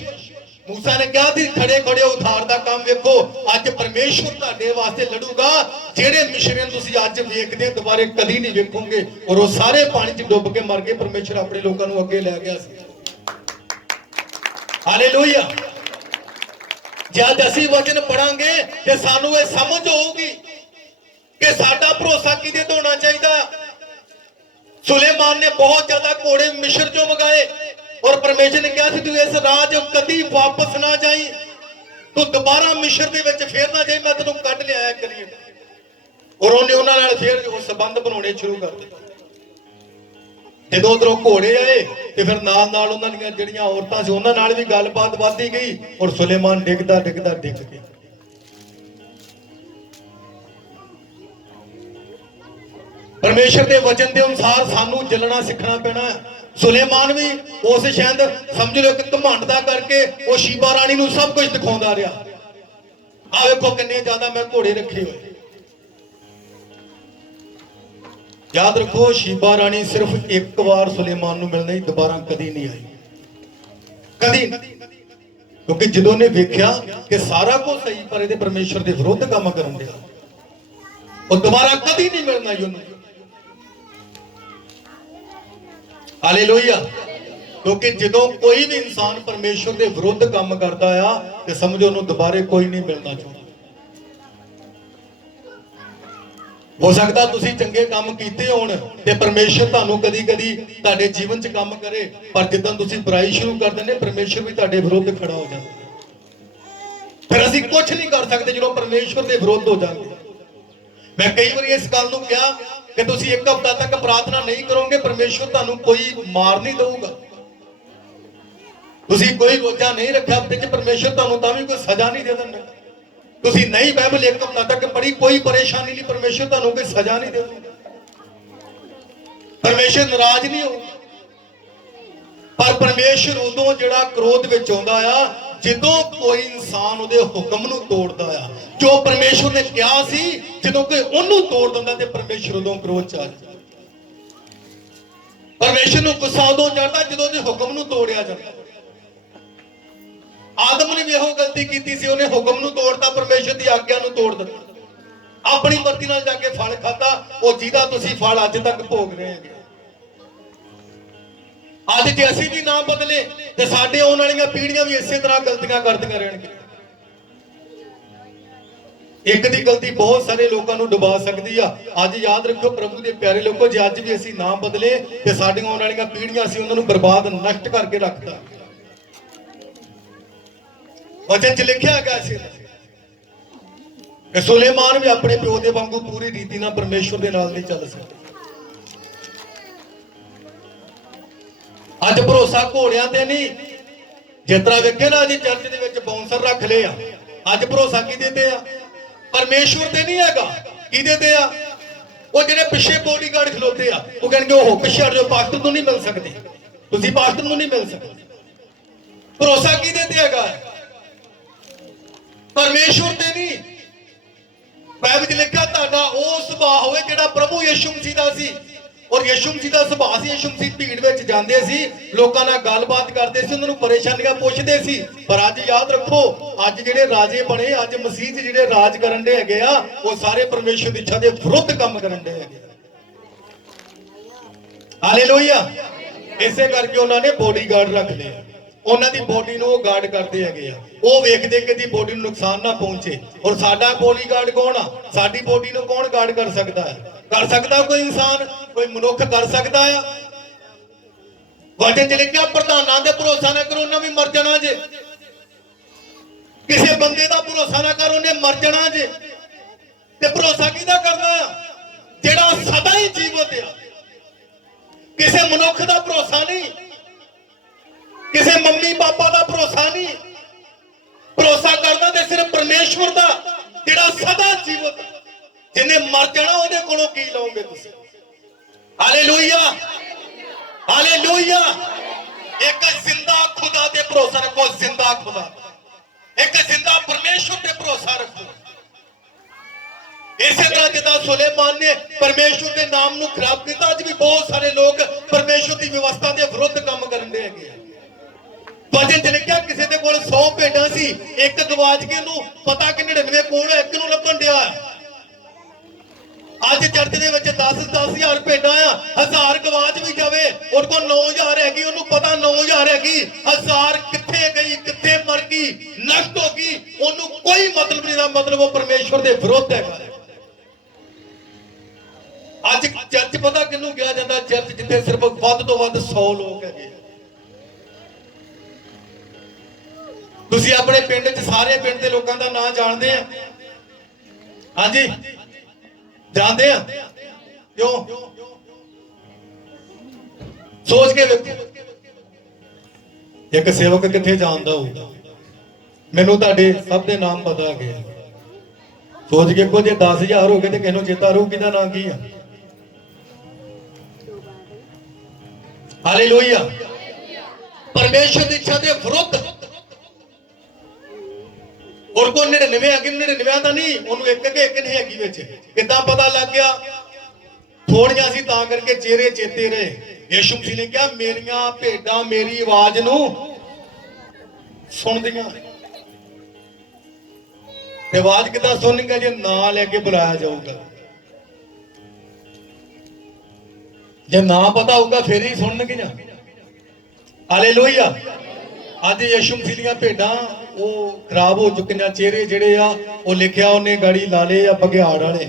मूसा ने कहा थी खड़े खड़े उधार का काम वेखो, अज परमेश्वर तुहाडे वास्ते लड़ूगा। जेड़े मिशरियन तुसीं अज वेखदे दोबारे कदी नहीं वेखोगे। और वो सारे पानी च डुब के मर गए। परमेश्वर अपने लोगों को अगे लै गया सी। हालेलुया। जब असीं वचन पढ़ांगे ते सानू ये समझ होगी कि साडा भरोसा किहदे ते होना चाहिए। सुलेमान ने बहुत ज्यादा घोड़े मिस्र चों मंगाए और परमेश्वर ने कहा तू इस राज कदी वापस ना जाई, तू दोबारा मिस्र दे विच फिर ना जाई, मैं तेनू कढ लिया करिए। और उन्हें उन्हां नाल फिर संबंध बनाने शुरू कर दिते। जो उधरों घोड़े आए तो फिर नाल नाल उन्हां दीयां जिहड़ियां औरतां सी उन्हां नाल भी गलबात वधदी गई और सुलेमान डिगदा डिगदा डिग गया। परमेश्वर के वचन के अनुसार सानू चलना सीखना पैना है। सुलेमान भी उस शायद समझ लो कि घमंड दा करके वो शीबा रानी नू सब कुछ दिखाता रहा। आ देखो किन्ने ज्यादा मैं घोड़े रखे हुए। याद रखो शीबा रानी सिर्फ एक बार सुलेमान नू मिलने, दोबारा कदी नहीं आई, कदी। क्योंकि जो ने वेख्या कि सारा कुछ सही पर ये परमेश्वर के विरुद्ध काम करन दिया, वो दोबारा कदी नहीं मिलना ही उन्हें। हालेलुया। क्योंकि जो कोई भी इंसान परमेश्वर के विरुद्ध काम करता है तो समझो उन्हें दोबारे कोई नहीं मिलना चाहता। हो सकता तुसी चंगे काम कीते होण ते परमेश्वर तुहानू कदी कदी तुहाडे जीवन च काम करे, पर जिद्दां तुसी बुराई शुरू कर देंगे परमेश्वर भी तुहाडे विरुद्ध खड़ा हो जाता। फिर असीं कुछ नहीं कर सकते जो परमेश्वर के विरुद्ध हो जाएंगे। मैं कई बार इस गल नूं कहा कि तुसी एक हफ्ता तक प्रार्थना नहीं करोगे, परमेश्वर तुहानू कोई मार नहीं देगा। तुसी कोई रोजा नहीं रखा हफ्ते च, परमेश्वर तुहानू तां भी कोई सजा नहीं दे देंदा। तुसी नहीं बाइबल एक हफ्ता तक पढ़ी, कोई परेशानी नहीं, परमेश्वर तुहानू कोई सजा नहीं दे। परमेश्वर नाराज नहीं हो, पर परमेश्वर उदों जिहड़ा क्रोध विच आउंदा आ जदों कोई इंसान उहदे हुक्म नूं तोड़दा आ। जो परमेश्वर ने कहा सी जदों कोई उहनूं तोड़ दिंदा ते परमेश्वर उदों क्रोध च आ जांदा। परमेश्वर नूं गुस्सा उदों चढ़दा जदों उहदे हुक्म नूं तोड़िया जांदा। आदम ने भी यह गलती की सी, उन्हें हुक्म नूं तोड़ता, परमेश्वर की आज्ञा नूं तोड़ दिता, अपनी मर्जी नाल जाके फल खाता, वो जिहदा तुसीं फल अज तक भोग रहे हैं। अज जे असीं भी ना बदले तो साडे आउण वालीआं पीढ़ियां भी इसे तरह गलतियां करदियां रहणगीਆਂ। एक दी गलती बहुत सारे लोगों को डुबा सकती है। अज याद रखो प्रभु के प्यारे लोगों, जे अज भी असीं ना बदले तो साडीआं आउण वालीआं पीढ़ियां असीं उन्हां नूं बर्बाद नष्ट करके रखता। वचन च लिखिया गया कि सुलेमान भी अपने प्यो के वांगू पूरी रीति नाल परमेश्वर के नाल नहीं चल सकते। अज भरोसा घोड़ियां ते नहीं, जिस तरह वेखे ना अज चर्च दे विच बाउंसर रख ले आ, अज भरोसा किहदे ते आ? परमेश्वर ते नहीं हैगा, किहदे ते आ? वो जिहड़े पिछे बॉडीगार्ड खलोते आ, वो कहणगे ओह पिछे हट जाओ, पास्टर नूं नहीं मिल सकदे, तुसीं पास्टर नूं नहीं मिल सकदे। भरोसा किहदे ते हैगा? परमेश्वर ते नहीं। बाइबल च लिखिया तुहाडा ओह सुभाਅ होवे जिहड़ा प्रभु यीशु मसीह दा सी। और यीशु मसीह दा सुभाਅ सी, यीशु मसीह भीड़ विच जांदे सी, लोकां नाल गलबात करदे सी, उन्हां नूं परेशानियां पुछदे सी। पर अज याद रखो, अज जिहड़े राजे बने, अज मसीह च जिहड़े राज करन दे हैगे आ, वो सारे परमेश्वर दी इच्छा दे विरुद्ध काम करन दे हैगे। हालेलुया। इसे करके उन्हां ने बॉडीगार्ड रख लिया, उन्हां दी बॉडी नूं गार्ड करदे हैगे आ। वो वेखदे कि दी बॉडी नूं नुकसान ना पहुंचे। और साडा बॉडीगार्ड कौन आ? साडी बॉडी नूं कौन गार्ड कर सकदा है? कर सकदा कोई इंसान, कोई मनुख कर सकदा है? वचन च लिखिया प्रधानां दे भरोसा ना करो, उन्हां भी मर जाना जे। किसी बंदे दा भरोसा ना करो, उन्हें मर जाना जे। ते भरोसा किहदा करना है? जिहड़ा सदा ही जीवत है। किसी मनुख दा भरोसा नहीं, किसी मम्मी पापा दा भरोसा नहीं, भरोसा करना ते सिर्फ परमेश्वर दा जिहड़ा सदा जीवत है। जिन्हें मर जाना उहदे कोलों की लओगे तुसीं? Hallelujah, hallelujah. एक जिंदा खुदा ते भरोसा रखो, जिंदा खुदा, एक जिंदा परमेश्वर ते भरोसा रखो। इसी तरह जिदा सुलेमान ने परमेश्वर के नाम नूं खराब किया, अज भी बहुत सारे लोग परमेश्वर की व्यवस्था के विरुद्ध काम करते हैं। वचन च लिखिया किसी के कोल 100 भेडां सी, एक गवाच के नूं पता कि 99 कोल एक नूं लभण दिया। अज चर्च दे विच 10,000 भेडां आ, 1000 गवाच भी जावे, उहदे कोल 9,000 हैगी, उहनूं पता 9,000 हैगी, 1000 कित्थे गई, कित्थे मर गई, नष्ट हो गई, उहनूं कोई मतलब नहीं। मतलब वो परमेश्वर के विरुद्ध है। अज चर्च पता किनू कहा जाता? चर्च जिथे सिर्फ वध तो वध 100 लोग है। तुसी अपने पिंड च सारे पिंड के लोगों का नाम जानते हैं? हाँ जी, जानते हैं? क्यों? सोच के देखो, एक सेवक किथे जानता होगा? मैनू तुहाडे सब के नाम पता है। सोच के को जे 10,000 हो गए तो किसी चेता रहू कि नाम की है? हालेलुया। परमेश्वर की इच्छा के विरुद्ध और को 99 अगे 99 का नहीं उन्होंने एक के एक नहीं हैगी विच किदां पता लग गया थोड़ियां सी तां करके चेहरे चेते रहे। यीशु मसीह ने कहा मेरियां भेडां मेरी आवाज नू सुनदियां ते आवाज किदां सुनगा जे ना लेके बुलाया जाऊगा जे ना पता होगा फिर ही सुनगे ना। हालेलुया। अज यीशु मसीह दीयां भेडां वो खराब हो चुके हैं चेहरे जिहड़े आ वो लिखिया उन्हें गाड़ी ला ले आ बघियाड़ वाले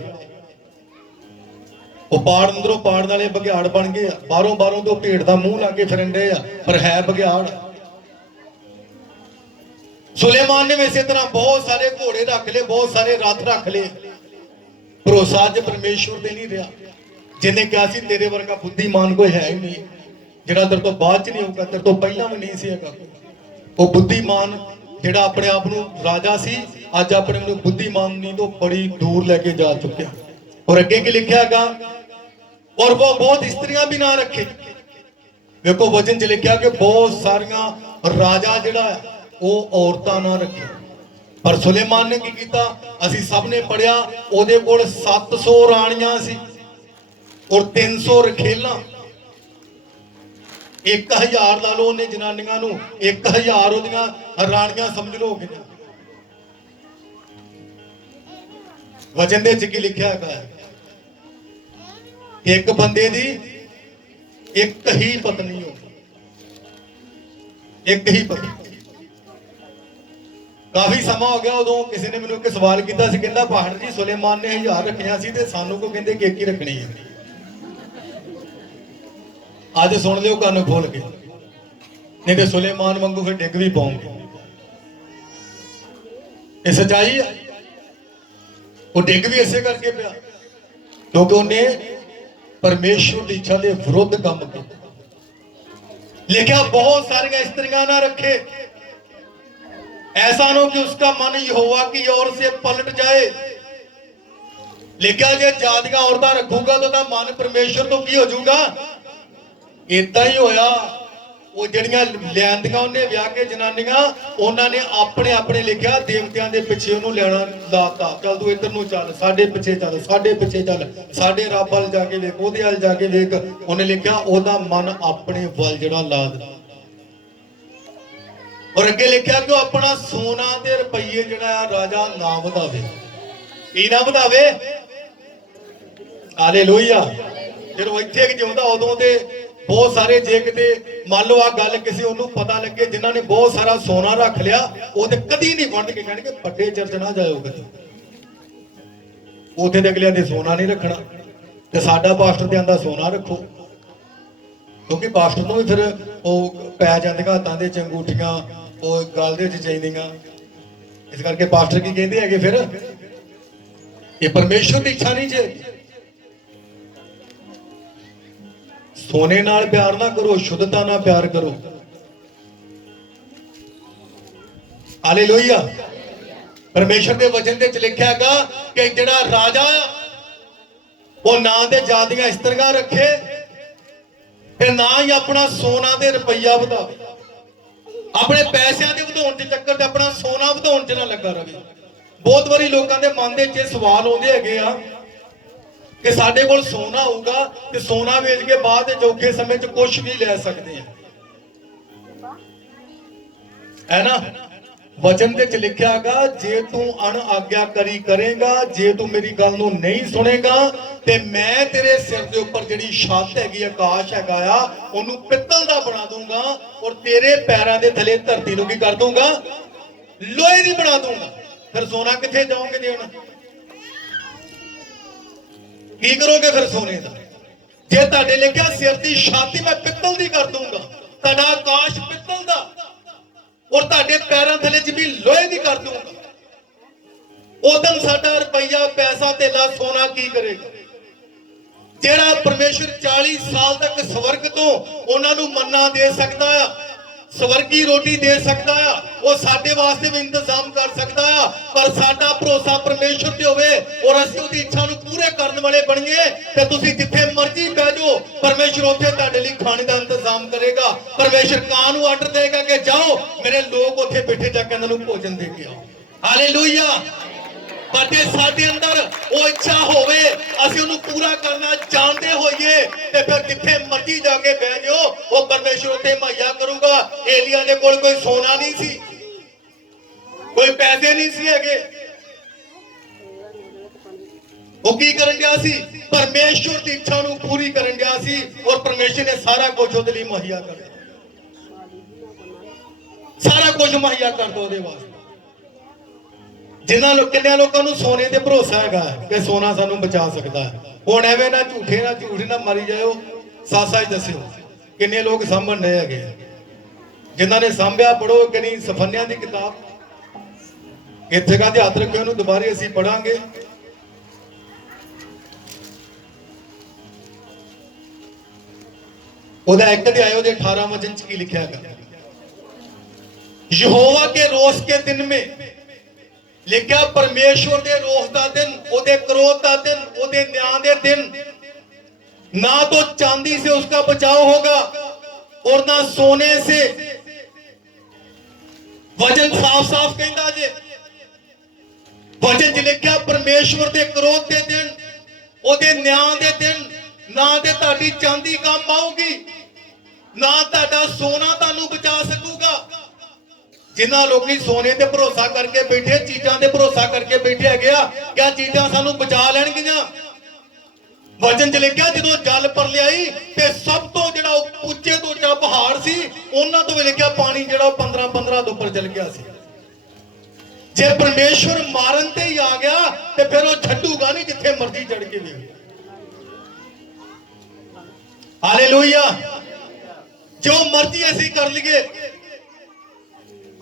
वो पाड़ अंदरों पाड़ वाले बघियाड़ बन गए बाहरों बाहरों तो भेड़ का मूँह लाके फिरन डे पर है बघियाड़। सुलेमान ने इस तरह बहुत सारे घोड़े रख ले बहुत सारे रथ रख ले भरोसा अज परमेश्वर से नहीं रहा जिन्हें कहा सी तेरे वर्गा बुद्धिमान कोई है ही नहीं जिहड़ा तेरे तो बाद च नहीं होगा तेरे तो पहला भी नहीं सी हैगा वो बुद्धिमान जिहड़ा अपने आप नूं राजा सी अज अपने नूं बुद्धिमानी तो बड़ी दूर लेके जा चुका। और अगे की लिखा गा और वो बहुत स्त्रियां भी ना रखे देखो वचन च लिखा कि बहुत सारिया राजा जिहड़ा वो औरतां ना रखे पर सुलेमान ने की कीता असीं सब ने पढ़िया उहदे कोल 700 राणियां सी और 300 रखेला 1000 ला लो उन्हें जनानियां नूं 1000 उहदियां राणियां समझ लो हो गई। वचन दे च की लिखिया है एक बंदे दी एक ही पत्नी हो एक ही पत्नी। काफी समा हो गया उदों किसी ने मैनूं एक सवाल किया कहता पहाड़ जी सुलेमान ने 1000 रखियां सी ते सानू को कहंदे कि एक ही रखनी है। आज सुन लियो कान खोल के नहीं तो सुलेमान वांगू फिर डिग भी पाओगे। ये सच्चाई है वो डिग भी इसे करके पिया क्योंकि उन्हें परमेश्वर की इच्छा के विरुद्ध काम किया। लिखा बहुत सारी स्त्रियां ना रखे ऐसा ना कि उसका मन यहोवा की ओर से पलट जाए। लिखा जे जादियां औरतां रखूगा तो मन परमेश्वर तो की हो जाऊगा। इदा ही होया वो जड़ियां लियांदियां उन्हें ब्याह के जनानियां उन्होंने अपने अपने लिखा देवतियां दे पिछे उन्होंने लियाना लाता चल तू इधर नूं चल साडे पिछे चल साडे पिछे चल साडे रब वल जाके वेख ओहदे वल जाके वेख उन्हें लिखा ओहदा मन अपने वल जिहड़ा ला दिता। और अगे लिखा कि अपना सोना ते रुपये जिहड़ा राजा ना वधावे की ना वधावे। हालेलुया। जदों इत्थे जिउंदा उदों ते बहुत सारे जे किते मान लो आ गल किसी ओनू पता लगे जिन्होंने बहुत सारा सोना रख लिया वो तो कदी नहीं वंड के कहने बड़े चर्च ना जाओ कदी उथे अगलियां ने सोना नहीं रखना ते साडा पास्टर ते आंदा सोना रखो क्योंकि पास्टर नूं भी फिर वो पै जांदियां हत्थां दे च अंगूठियां वो गल दे विच चाहीदियां इस करके पास्टर की कहंदे हैगे फिर ये परमेश्वर की इच्छा नहीं जे सोने नाल प्यार ना करो शुद्धता ना प्यार करो। हालेलुया। परमेश्वर के वचन दे च लिखिया गा कि जिहड़ा राजा वो ना दे जादियां स्त्रियां रखे ते ना ही अपना सोना ते रुपया वधावे अपने पैसों के वधाउण दे चक्कर ते अपना सोना वधाउण च ना लगा रहे। बहुत बारी लोगों के मन दे सवाल आउंदे हैगे आ कि साडे कोल सोना होगा तो सोना वेच के बाद औखे समय च कुछ भी ले सकते हैं है ना। वचन दे च लिखिया गा जे तू अण आग्याकारी करेगा जे तू मेरी गल नूं नहीं सुनेगा ते मैं तेरे सिर दे उपर जिहड़ी छत हैगी आकाश हैगा आ ओनू पित्तल दा बना दूंगा और तेरे पैरां दे थले धरती नूं की कर दूंगा लोहे दी बना दूंगा। फिर सोना कित्थे जाओगे देण की करोगे फिर सोने का जे तुहाडे लिखिया सिर की छाती मैं पित्तल दी कर दूंगा तुहाडा आकाश पित्तल दा और तुहाडे पैरां थले जमीन लोहे दी कर दूंगा। उदन साडा रुपया पैसा तेला सोना की करेगा जेड़ा परमेश्वर 40 साल तक स्वर्ग तो उन्हां नूं मन्ना दे सकदा है स्वर्गी रोटी दे सकता है, वो साडे वास्ते भी इंतजाम कर सकता है, पर साडा भरोसा परमेश्वर ते होवे और ਅਸੀਂ ਉਹਦੀ ਇੱਛਾ ਨੂੰ ਪੂਰੇ ਕਰਨ ਵਾਲੇ ਬਣੀਏ ਤੇ ਤੁਸੀਂ ਜਿੱਥੇ ਮਰਜ਼ੀ ਬਹਿ ਜਾਓ, परमेश्वर ਉੱਥੇ ਤੁਹਾਡੇ ਲਈ ਖਾਣੇ ਦਾ ਇੰਤਜ਼ਾਮ ਕਰੇਗਾ। परमेश्वर ਕਾਂ ਨੂੰ ਆਰਡਰ ਦੇਗਾ ਕਿ ਜਾਓ ਮੇਰੇ ਲੋਕ ਉੱਥੇ ਬੈਠੇ ਜਾ ਕੇ ਇਹਨਾਂ ਨੂੰ ਭੋਜਨ ਦੇ ਕੇ ਆਓ। ਹਾਲੇਲੂਇਆ। पर जे साडे अंदर वो इच्छा होवे, ਅਸੀਂ ਉਹਨੂੰ पूरा करना जानते होइए ते फिर जिथे मर्जी जाके बह जाओ वो परमेश्वर उत्थे मुहैया करूगा। एलिया दे कोल कोई सोना नहीं सी, कोई पैसे नहीं सी हैगे, वो की करन दिया सी? परमेश्वर की इच्छा नूं पूरी करन दिया सी और परमेश्वर ने सारा कुछ ਉਹਦੇ ਲਈ मुहैया कर दिया, सारा कुछ मुहैया कर दो ਉਹਦੇ वास्ते। जिन्हां लोग किन्ने लोगों को सोने ते भरोसा हैगा कि सोना सानू बचा सकता है। हुण एवें ना झूठे ना झूठ ना मरी जाओ, सच सच दस्सिओ किन्ने लोग सामभण रहे हैगे जिन्हां ने सांभिया। पढ़ो कि नहीं सफनियां दी किताब इत्थे कहंदे हत्थ रखिओ, ओनू दुबारे असीं पढ़ांगे। ओहदा एक अध्याय ओहदे 18 वचन च की लिखिआ हैगा, यहोवा के रोष के दिन में लिखा परमेश्वर दे रोष दा दिन, ओदे क्रोध दा दिन, ओदे न्याय दे दिन, ना तो चांदी से उसका बचाव होगा और ना सोने से। वचन साफ साफ कहता जे, वचन च लिखा परमेश्वर दे क्रोध दे दिन, ओदे न्याय दे दिन, ना ते ताड़ी चांदी काम आऊगी, ना ताड़ा सोना तानू बचा सकूगा। जिन्हां लोग सोने ते भरोसा करके बैठे, चीजां ते भरोसा करके बैठे है गया, क्या चीजां सानू बचा लैणगियां? वचन च लिखिआ जदों जल परलिआई ते सब तो जिहड़ा उच्चे तो उच्चा पहाड़ सी उन्हां तो भी लिखिआ पानी जिहड़ा 15-15 दे उपर चल गया सी। जे परमेश्वर मारन ते ही आ गया ते फिर वो छड्डूगा नहीं जिथे मर्जी चढ़ के भी। हालेलुया। जो मर्जी असीं कर लईए,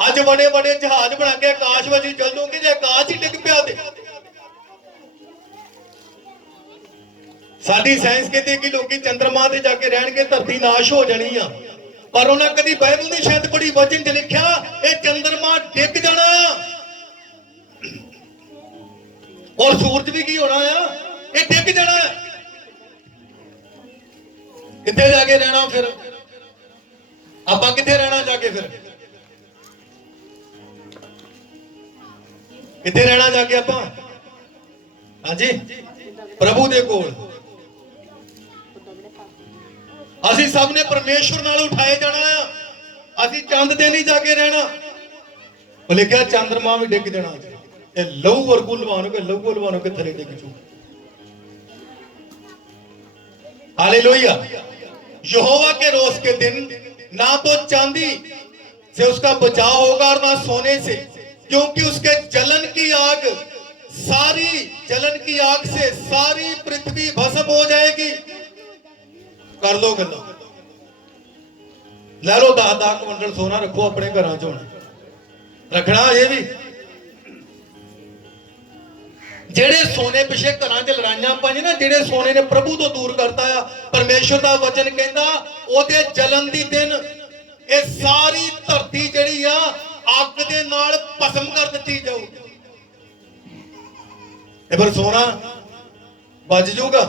अज बड़े बड़े जहाज बना के आकाश विच चल जाओगे, जे आकाश ही डिग पिया ते साडी साइंस कहती कि लोग चंद्रमा ते जाके रहणगे, धरती नाश हो जानी आ, पर उन्हें कदी बाइबल नहीं शायद बड़ी वचन च लिखिआ ये चंद्रमा डिग जाना और सूरज भी की होना है, ये डिग जाना। किथे जाके रहना फिर? आपां किथे रहना जाके? फिर किथे रहना जाके आपां? हाँ जी, प्रभु दे कोल। असीं सब ने परमेश्वर नाल उठाए जाना है, असीं चंद ते नहीं जाके रहना। वो लिखिआ चंद्रमा भी डिग जाना, ये लहू वर्गू लवानो के लहू लवानो के थले डिग जू। हालेलुया। यहोवा के रोष के दिन ना तो चांदी से उसका बचाव होगा और ना सोने से, क्योंकि उसके जलन की आग, सारी जलन की आग से सारी पृथ्वी भस्म हो जाएगी। कर लो गल्ला, ले लो 10 क्विंटल सोना रखो अपने घर च, रखना ये भी। जेड़े सोने पिछे घर च लड़ाइयां पाई ना, जेड़े सोने ने प्रभु तो दूर करता है, परमेश्वर का वचन कहता ओदे जलन दी दिन ये सारी धरती जिहड़ी आ अग दे नाल भस्म कर दित्ती जाऊगी। फिर सोना बच जाऊगा।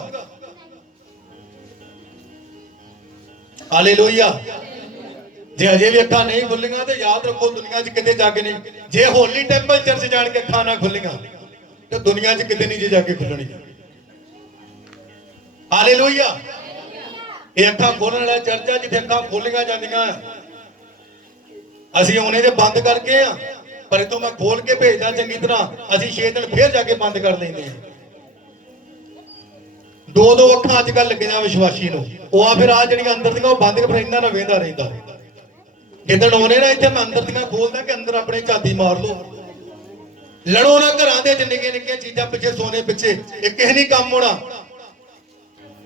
हालेलुया। जे अजे भी अखा नहीं खुलियां तो याद रखो दुनिया च किते जाके नहीं, जे होली टेंपरेचर से जान के अखा ना खुलियां तो दुनिया च किते नहीं जे जाके खुलनी। हालेलुया। ये अखा खोलने वाला चर्च है जिथे अखा खोलियां जांदियां। असीं आने दे बंद करके आ, पर इतों मैं खोल के भेजदा चंगी तरह, असीं 6 दिन फिर जाके बंद कर लेंदे आ। 2-2 अखां अजकल लगियां विश्वासी नूं, वो आ फिर आ जिहड़ियां अंदर दियां बंद कर, फिर इन्हां नाल वेंदा रहिंदा। जिद्दण आउने ना इत्थे मैं अंदर दियां खोलदा कि अंदर अपने झाती मार लो, लड़ो ना घरां दे निक्कियां निक्कियां चीजां पिछे, सोने पिछे, ये किसी नहीं काम होना।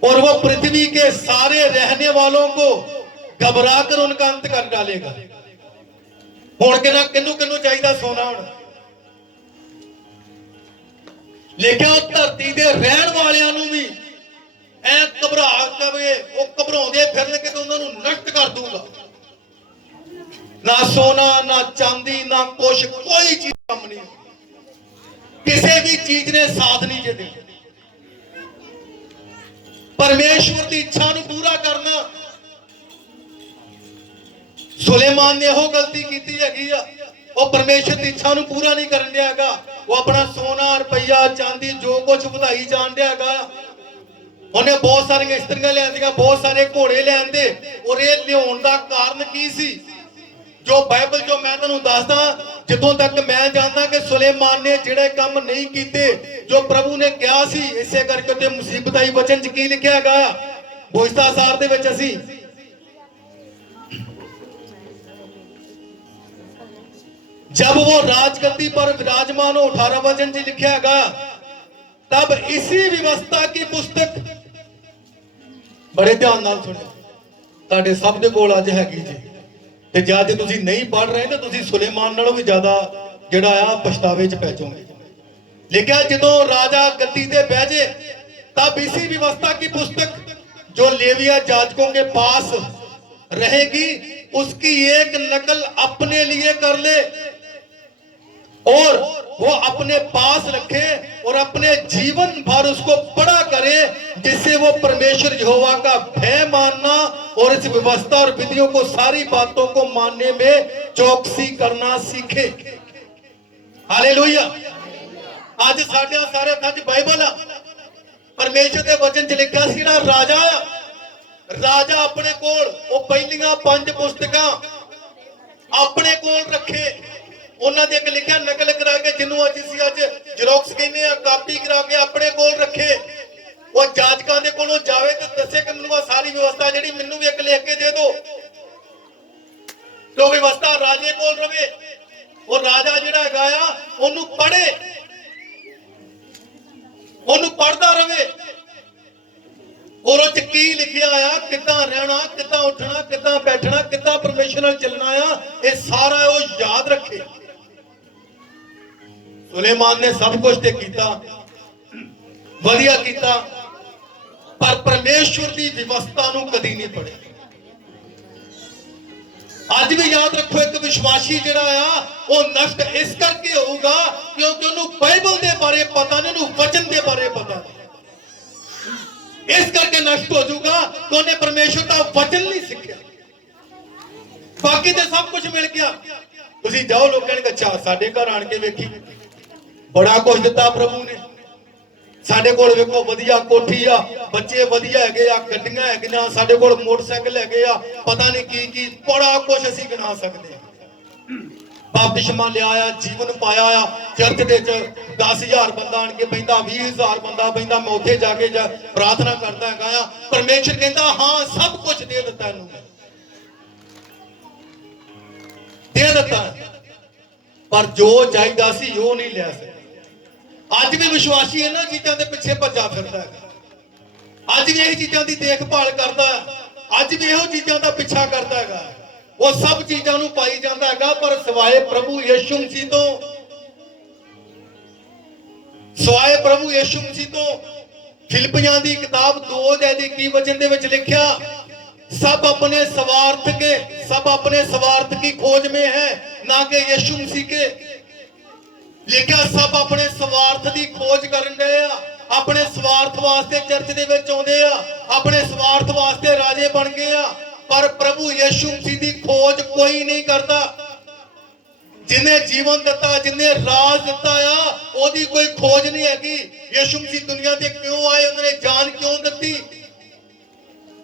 और वो पृथ्वी के सारे रहने वालों को घबरा कर उनका अंत कर डालेगा। हुण किन्ना किन्नू किन्नू चाहिदा सोना? हुण लेकिन उस धरती दे रहण वालियां नूं भी ऐ घबरा के वो घबराउंदे फिरनगे तो उन्हां नूं नष्ट कर दूंगा। ना सोना ना चांदी ना कुछ, कोई चीज कम नहीं, किसी भी चीज ने साथ नहीं जे देना। परमेश्वर की इच्छा नूं पूरा करना, सुलेमान ने वो गलती की हैगी आ, वो परमेश्वर की इच्छा नूं पूरा नहीं करन दिया हैगा। वो अपना सोना रुपया चांदी जो कुछ ਵਧਾਈ जान दिया हैगा। उन्हें बहुत सारियां इस्त्रियां लियांदियां, बहुत सारे घोड़े लियांदे, और ये लियाउण दा कारण की सी? जो बाइबल जो मैं तुहानूं दसदा, जिथों तक मैं जानदा कि सुलेमान ने जिहड़े काम नहीं कीते जो प्रभु ने कहा सी, इसे करके ते मुसीबत आई। वचन च की लिखिया हैगा बुझदा सार दे विच असीं जब वो राजगद्दी पर विराजमान हो, 18 वचन च लिखिया हैगा, तब इसी व्यवस्था की पुस्तक, बड़े ध्यान नाल सुनियो, तुहाडे सब दे कोल अज हैगी जी, ते जे तुसीं नहीं पढ़ रहे तो तुसीं सुलेमान नालों भी ज्यादा जिहड़ा आ पछतावे च पै जाओगे। लिखिया जदों राजा गद्दी ते बैठ जे, तब इसी व्यवस्था की पुस्तक जो लेविया जाजकों के पास रहेगी, उसकी एक नकल अपने लिए कर ले और वो अपने पास रखे और अपने जीवन भर उसको पढ़ा करे, जिससे वो परमेश्वर यहोवा का भय मानना और इस व्यवस्था और विधियों को, सारी बातों को मानने में चौकसी करना सीखे। हालेलुया। आज साढ़े सारे हत्थां च बाइबल आ, परमेश्वर के वचन च लिखा सी जिहड़ा राजा आ, राजा अपने कोल वो पहलियां 5 पुस्तकां अपने कोल रखे, उन्हां दे लिखिया नकल करा के, जिन्हों अज जेरोक्स कहने आ, कापी करा के अपने कोल रखे। वो जाजकां दे कोलों जावे ते दसे कि मैनूं सारी व्यवस्था जिहड़ी मैनूं भी एक लिख के दे दो, तो व्यवस्था राजे कोल रवे। वो राजा जिहड़ा हैगा आ ओनू पढ़े, ओनू पढ़दा रवे, और उस की लिखिया आ किदां रहना, किदां उठना, किदां बैठना, किदां परमेश्वर नाल चलना आ, ये सारा वो याद रखे। सुलेमान ने सब कुछ ते कीता, वधिया कीता, पर परमेश्वर की व्यवस्था नूं कदी नहीं पढ़े। अज भी याद रखो, एक विश्वासी जिहड़ा आ वो नष्ट इस करके होगा क्योंकि उन्होंने बाइबल के बारे पता नहीं, उन्होंने वचन के बारे पता नहीं, इस करके नष्ट हो जाऊगा कि उन्हें परमेश्वर का वचन नहीं सीखा। बाकी तो सब कुछ मिल गया। तुसीं जाओ लोगों ने अच्छा साडे घर आण के वेखी, बड़ा कुछ दिता प्रभु ने, साडे कोल वेखो वधिया कोठी आ, बच्चे वधिया हैगे आ, गड्डियां हैगियां, साडे कोल मोटरसाइकिल हैगे आ, पता नहीं की बड़ा कुछ असीं गिना सकदे हां। बपतिस्मा लिया, जीवन पाया, चर्च दे 10,000 बंदा आण के बहिंदा, 20,000 बंदा बहिंदा, मैं उत्थे जाके प्रार्थना करदा हैगा। परमेश्वर कहंदा हां सब कुछ दे दिता, इहनूं दे दिता, पर जो चाहिदा सी वो नहीं लिया सके। अज भी विश्वासी इन्हां चीज़ां दे पिछे भज्जा फिरदा है, अज भी यही चीज़ां दी देखभाल करदा है, अज भी इहो चीज़ां दा पिछा करदा हैगा, वो सब चीज़ां नूं पाई जांदा हैगा, पर सिवाए प्रभु यीशु मसीह तो, सिवाए प्रभु यीशु मसीह तो। फिलिपियां दी किताब 2:21 वचन दे विच लिखिया, सब अपने स्वार्थ के, सब अपने स्वार्थ की खोज में है, ना कि यीशु मसीह के। लिखिया सब अपने स्वार्थ की खोज करन दे आ, अपने स्वार्थ वास्ते चर्च दे विच आउंदे आ, अपने स्वार्थ वास्ते राजे बन गए आ, पर प्रभु यीशु मसीह की खोज कोई नहीं करता। जिन्हें जीवन दिता, जिन्हें राज दिता आ, ओदी कोई खोज नहीं हैगी। यीशु मसीह दुनिया ते क्यों आए, उन्होंने जान क्यों दी,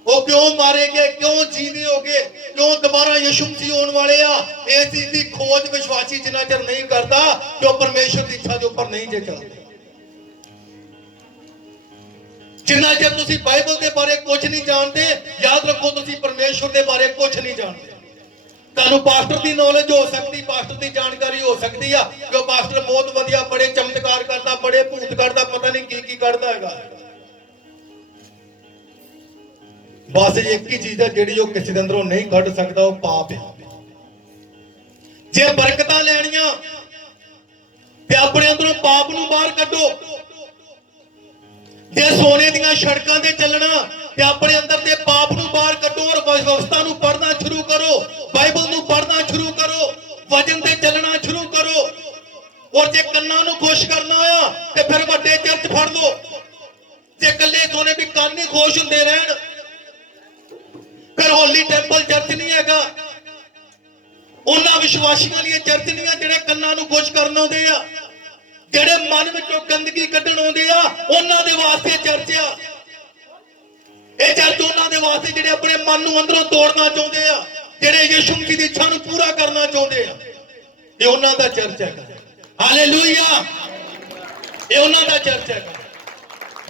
वो क्यों मारे गए, क्यों जीने हो गए, क्यों दोबारा यीशु मसीह होने वाले आ, इस चीज की खोज विश्वासी जिन्ना चਿਰ नहीं करता जो परमेश्वर की इच्छा के ऊपर नहीं जे चलते। जिन्ना चਿਰ तुसी बाइबल के बारे कुछ नहीं जानते, याद रखो तुसी परमेश्वर के बारे कुछ नहीं जानते। तुहानू पास्टर की नॉलेज हो सकती, पास्टर की जानकारी हो सकती है कि वो पास्टर बहुत वधिया, बड़े चमत्कार करता, बड़े भूत करता, पता नहीं की करता है। बस एक ही चीज है जिहड़ी वो किसी दे अंदरों नहीं कढ सकता, वो पाप है। जे बरकत लैनियां ते अपने अंदरों पाप नूं बाहर कढो, जे सोने दीयां सड़कां ते चलना ते अपने अंदर दे पाप नूं बाहर कढो और व्यवस्था नूं पढ़ना शुरू करो, बाइबल नूं पढ़ना शुरू फिर वड्डे चर्च फड़ लो जे कल्ले सोने भी कान नहीं खुश हुंदे रहन। फिर होली टेंपल चर्च नहीं हैगा, उन्हां विश्वासियों लिए चर्च नहीं है जिहड़े कन्नां नूं खुश करन आउंदे आ, जिहड़े मन विचों गंदगी कड्ढण आउंदे आ, उन्हां दे वास्ते चर्च आ। ਇਹ ਚਰਚ ਉਹਨਾਂ ਦੇ ਵਾਸਤੇ ਜਿਹੜੇ ਆਪਣੇ ਮਨ ਨੂੰ ਅੰਦਰੋਂ ਤੋੜਨਾ ਚਾਹੁੰਦੇ ਆ, ਜਿਹੜੇ ਯਿਸੂ ਮਸੀਹ ਦੀ ਇੱਛਾ ਨੂੰ ਪੂਰਾ ਕਰਨਾ ਚਾਹੁੰਦੇ ਆ, ਇਹ ਉਹਨਾਂ ਦਾ ਚਰਚ ਹੈਗਾ। ਹਾਲੇਲੂਇਆ, ਇਹ ਉਹਨਾਂ ਦਾ ਚਰਚ ਹੈਗਾ।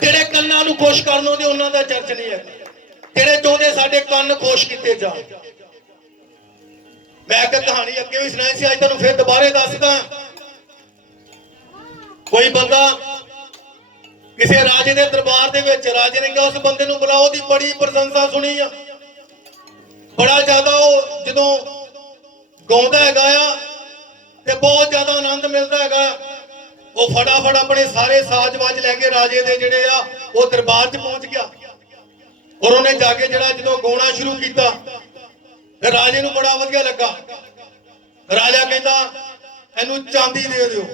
ਜਿਹੜੇ ਕੰਨਾਂ ਨੂੰ ਖੁਸ਼ ਕਰਨ ਆਉਂਦੇ ਉਹਨਾਂ ਦਾ ਚਰਚ ਨਹੀਂ ਹੈਗਾ, ਜਿਹੜੇ ਚਾਹੁੰਦੇ ਸਾਡੇ ਕੰਨ ਖੁਸ਼ ਕੀਤੇ ਜਾਣ। ਮੈਂ ਇੱਕ ਕਹਾਣੀ ਅੱਗੇ ਵੀ ਸੁਣਾਈ ਸੀ, ਅੱਜ ਤੁਹਾਨੂੰ ਫਿਰ ਦੁਬਾਰੇ ਦੱਸਦਾ। ਕੋਈ ਬੰਦਾ किसी राजे के दरबार दे विच, राजे ने कहा उस बंदे नूं बुलाओ, दी बड़ी प्रशंसा सुनी आ, बड़ा ज्यादा जो गाउंदा है गाया ते बहुत ज्यादा आनंद मिलता है। वो फटाफट अपने सारे साज वाज लैके राजे दे जिहड़े आ वो दरबार च पहुंच गया और उन्हें जाके जिहड़ा जो गाउणा शुरू किया ते राजे नूं बड़ा वधिया लगा। राजा कहंदा इहनूं चांदी दे दिओ,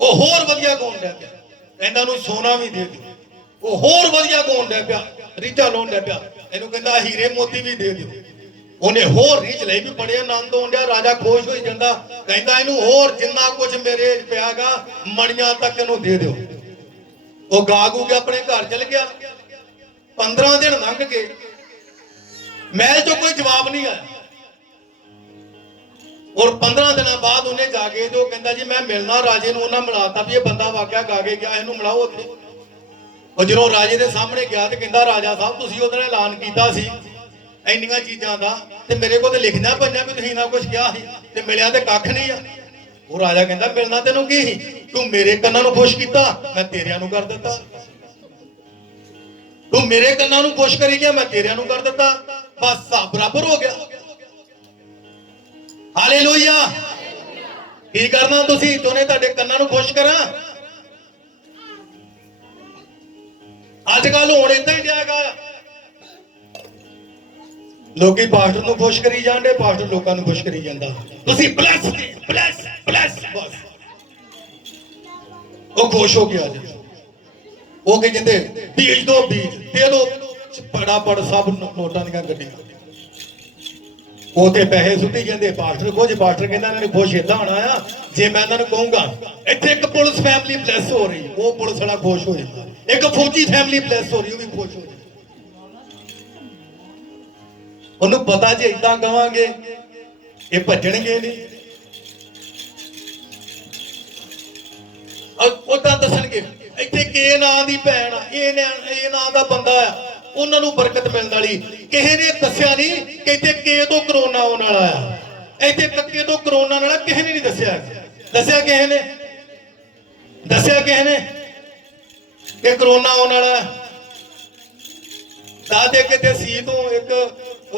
वो होर वधिया गाउण लग गया। कहंदा नूं सोना भी दे दिओ, वो होर वधिया गाउण लग पिया, रीझां लाउण लग पिया। इहनूं कहंदा हीरे मोती भी दे दिओ, उन्हें होर रीझ लई भी बड़े आनंद आउण डिया। राजा खुश होई जांदा, कहंदा इहनूं होर जिन्ना कुछ मेरे पियागा मणियां तक इहनूं दे दिओ। वो गा गू के अपने घर चल गया। 15 दिन लंघ गए, महल चों कोई जवाब नहीं आया और 15 दिन बाद उन्हें जाके तो कहता जी मैं मिलना राजे नूं। उन्हें मिलाता भी ये बंदा वाकया गा के गया, इहनूं मिलाओ उत्थे। और जो राजे के सामने गया तो कहता राजा साहब तुसीं उहदे नाल ऐलान कीता सी इन्नियां चीज़ां दा ते मेरे कोल ते लिखना पईआं भी तुसीं ना कुछ कहा सी ते मिलिया ते कख नहीं आ। वो राजा कहता मिलना तैनूं की सी, तू मेरे कन्नां नूं खुश कीता, मैं तेरियां नूं कर दित्ता। तू मेरे कन्नां नूं खुश करी गया, मैं तेरियां नूं कर दित्ता। बस हिसाब बराबर हो गया। हालेलुया, की करना तुसीं तुने तुहाडे कन्नां नूं खुश करा। अजकल हुण इदां ही डियागा, लोकी पास्टर नूं खुश करी जांदे, पास्टर लोकां नूं खुश करी जांदा। तुसीं ब्लैस ब्लैस ब्लैस, बस वो खुश हो गया जी। वो कह जिंदे बीज दो, बीज दे दो, फटाफट सब नोटां दीआं गड्डियां उते पैसे सुट्टी जाते। पास्टर कुछ पास्टर कहता इन्होंने खुश इदा होना आ जे मैं इन्होंने कहूँगा इतने एक पुलिस फैमिली ब्लैस हो रही, वो पुलिस वाला खुश हो जाता। एक फौजी फैमिली ब्लैस हो रही, वो भी खुश हो जाती। उन्होंने पता जे इदा कहांगे ये भजणगे नहीं, उदा दसणगे इत्थे के नां दी भैण आ, ये नां दा बंदा आ, उन्होंने बरकत मिलने वाली। किसी ने दसिया नहीं कि इतने के तो करोना आने वाला है, इतने कक्के तो करोना आने वाला किसी ने नहीं दसिया। दसिया किसी ने, दसिया किसी ने कि करोना आने वाला है। दादे किते सी तो एक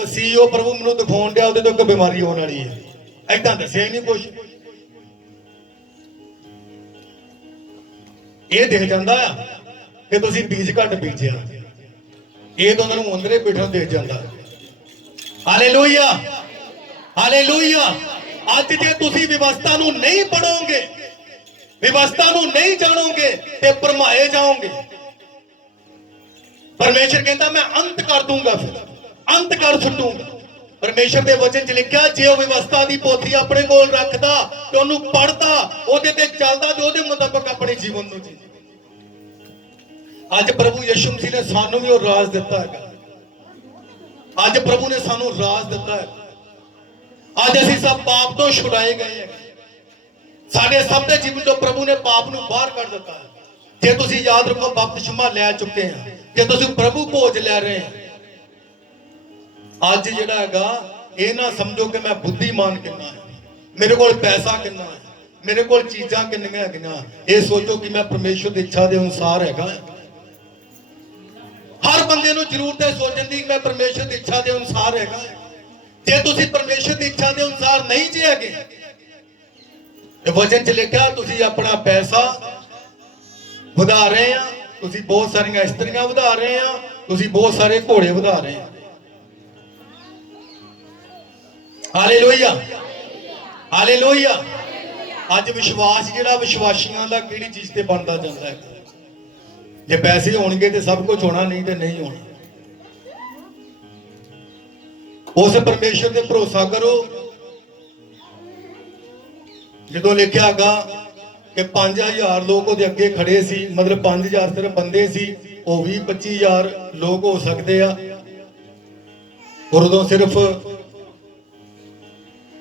सीईओ प्रभु मैनूं दिखाउण दिया, उहदे तो एक बीमारी होने वाली है, ऐदां दसिया ही नहीं कुछ। ये दिख जाता कि तुसीं बीज घट बीजिया, ये तो उन्होंने अंदरे बैठे देख जाता। Hallelujah, hallelujah. अज जे तुसीं व्यवस्था नूं नहीं पढ़ोगे, व्यवस्था नूं नहीं जानोगे ते भरमाए जाओगे। परमेश्वर कहता मैं अंत कर दूंगा, फिर अंत कर सुटूंगा। परमेश्वर के वचन च लिखा जे वो व्यवस्था की पोथी अपने कोल रखदा ते ओनू पढ़दा, ओहदे ते चलदा ते ओहदे मुताबिक अपने जीवन नूं जींदा। अज प्रभु यीशु मसीह ने सानू भी और राज दिता है। अज प्रभु ने सानू राज दिता है। अज असीं सब पाप तो छुड़ाए गए हैं। साडे सब दे जीवन तो प्रभु ने पाप नूं बाहर कर दिता है। जे तुसीं याद रखो बपतिस्मा लै चुके हैं, जे तुसीं प्रभु भोज लै रहे हैं, अज जिहड़ा हैगा ये ना समझो कि मैं बुद्धिमान कितना है, मेरे कोल पैसा कितना है, मेरे कोल चीज़ां कितनियां हैगियां। ये सोचो कि मैं परमेश्वर की इच्छा के अनुसार हैगा। हर बंदे नूं जरूरत है सोचने की मैं परमेश्वर की इच्छा के अनुसार हैगा। जे तुसीं परमेश्वर की इच्छा के अनुसार नहीं जे हैगे, वचन च लिखा तुसीं अपना पैसा वधा रहे हैं, तुसीं बहुत सारियां इस्त्रियां वधा रहे हैं, तुसीं बहुत सारे घोड़े वधा रहे हैं। Hallelujah, hallelujah. ਅੱਜ ਵਿਸ਼ਵਾਸ ਜਿਹੜਾ ਵਿਸ਼ਵਾਸੀਆਂ ਦਾ ਕਿਹੜੀ ਚੀਜ਼ ਤੇ ਬਣਦਾ ਜਾਂਦਾ ਹੈ। ਜੇ ਪੈਸੇ ਹੋਣਗੇ ਤੇ ਸਭ ਕੁਝ ਹੋਣਾ, ਨਹੀਂ ਤੇ ਨਹੀਂ ਹੋਣਾ। ਉਸ ਪਰਮੇਸ਼ਰ ਤੇ ਭਰੋਸਾ ਕਰੋ। ਜਦੋਂ ਲਿਖਿਆ ਹੈਗਾ ਕਿ 5000 ਲੋਕ ਉਹਦੇ ਅੱਗੇ ਖੜੇ ਸੀ, ਮਤਲਬ 5000 ਸਿਰਫ ਬੰਦੇ ਸੀ, ਉਹ ਵੀ 25000 ਲੋਕ ਹੋ ਸਕਦੇ ਆ। ਔਰ ਉਦੋਂ ਸਿਰਫ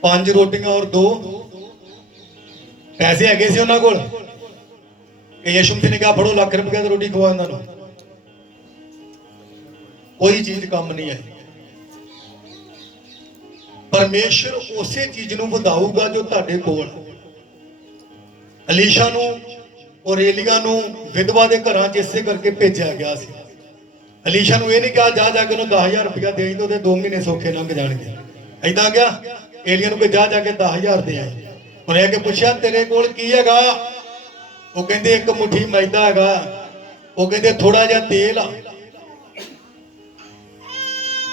5 ਰੋਟੀਆਂ ਔਰ 2 ਪੈਸੇ ਹੈਗੇ ਸੀ ਉਹਨਾਂ ਕੋਲ ਕਿ ਯਿਸੂ ਮਸੀਹ ਨੇ ਕਿਹਾ ਫੜੋ ਲੱਖ ਰੁਪਏ ਦੀ ਰੋਟੀ ਖਵਾ ਇਹਨਾਂ ਨੂੰ। ਕੋਈ ਚੀਜ਼ ਕੰਮ ਨਹੀਂ ਆਈ। ਪਰਮੇਸ਼ਰ ਉਸੇ ਚੀਜ਼ ਨੂੰ ਵਧਾਊਗਾ ਜੋ ਤੁਹਾਡੇ ਕੋਲ। ਅਲੀਸ਼ਾ ਨੂੰ ਔਰ ਏਲੀਆ ਨੂੰ ਵਿਧਵਾ ਦੇ ਘਰਾਂ 'ਚ ਇਸੇ ਕਰਕੇ ਭੇਜਿਆ ਗਿਆ ਸੀ। ਅਲੀਸ਼ਾ ਨੂੰ ਇਹ ਨਹੀਂ ਕਿਹਾ ਜਾ ਕੇ ਉਹਨੂੰ 10000 ਰੁਪਇਆ ਦੇ ਦੋ, ਉਹਦੇ 2 ਮਹੀਨੇ ਸੌਖੇ ਲੰਘ ਜਾਣਗੇ। ਏਦਾਂ ਗਿਆ ਏਲੀਆ ਨੂੰ ਕਿ ਜਾ ਕੇ 10000 ਦੇ ਆਏ। ਉਹਨੇ ਆ ਕੇ ਪੁੱਛਿਆ ਤੇਰੇ ਕੋਲ ਕੀ ਹੈਗਾ? ਉਹ ਕਹਿੰਦੇ 1 ਮੁੱਠੀ ਮੈਦਾ ਹੈਗਾ। ਉਹ ਕਹਿੰਦੇ ਥੋੜਾ ਜਿਹਾ ਤੇਲ ਆ।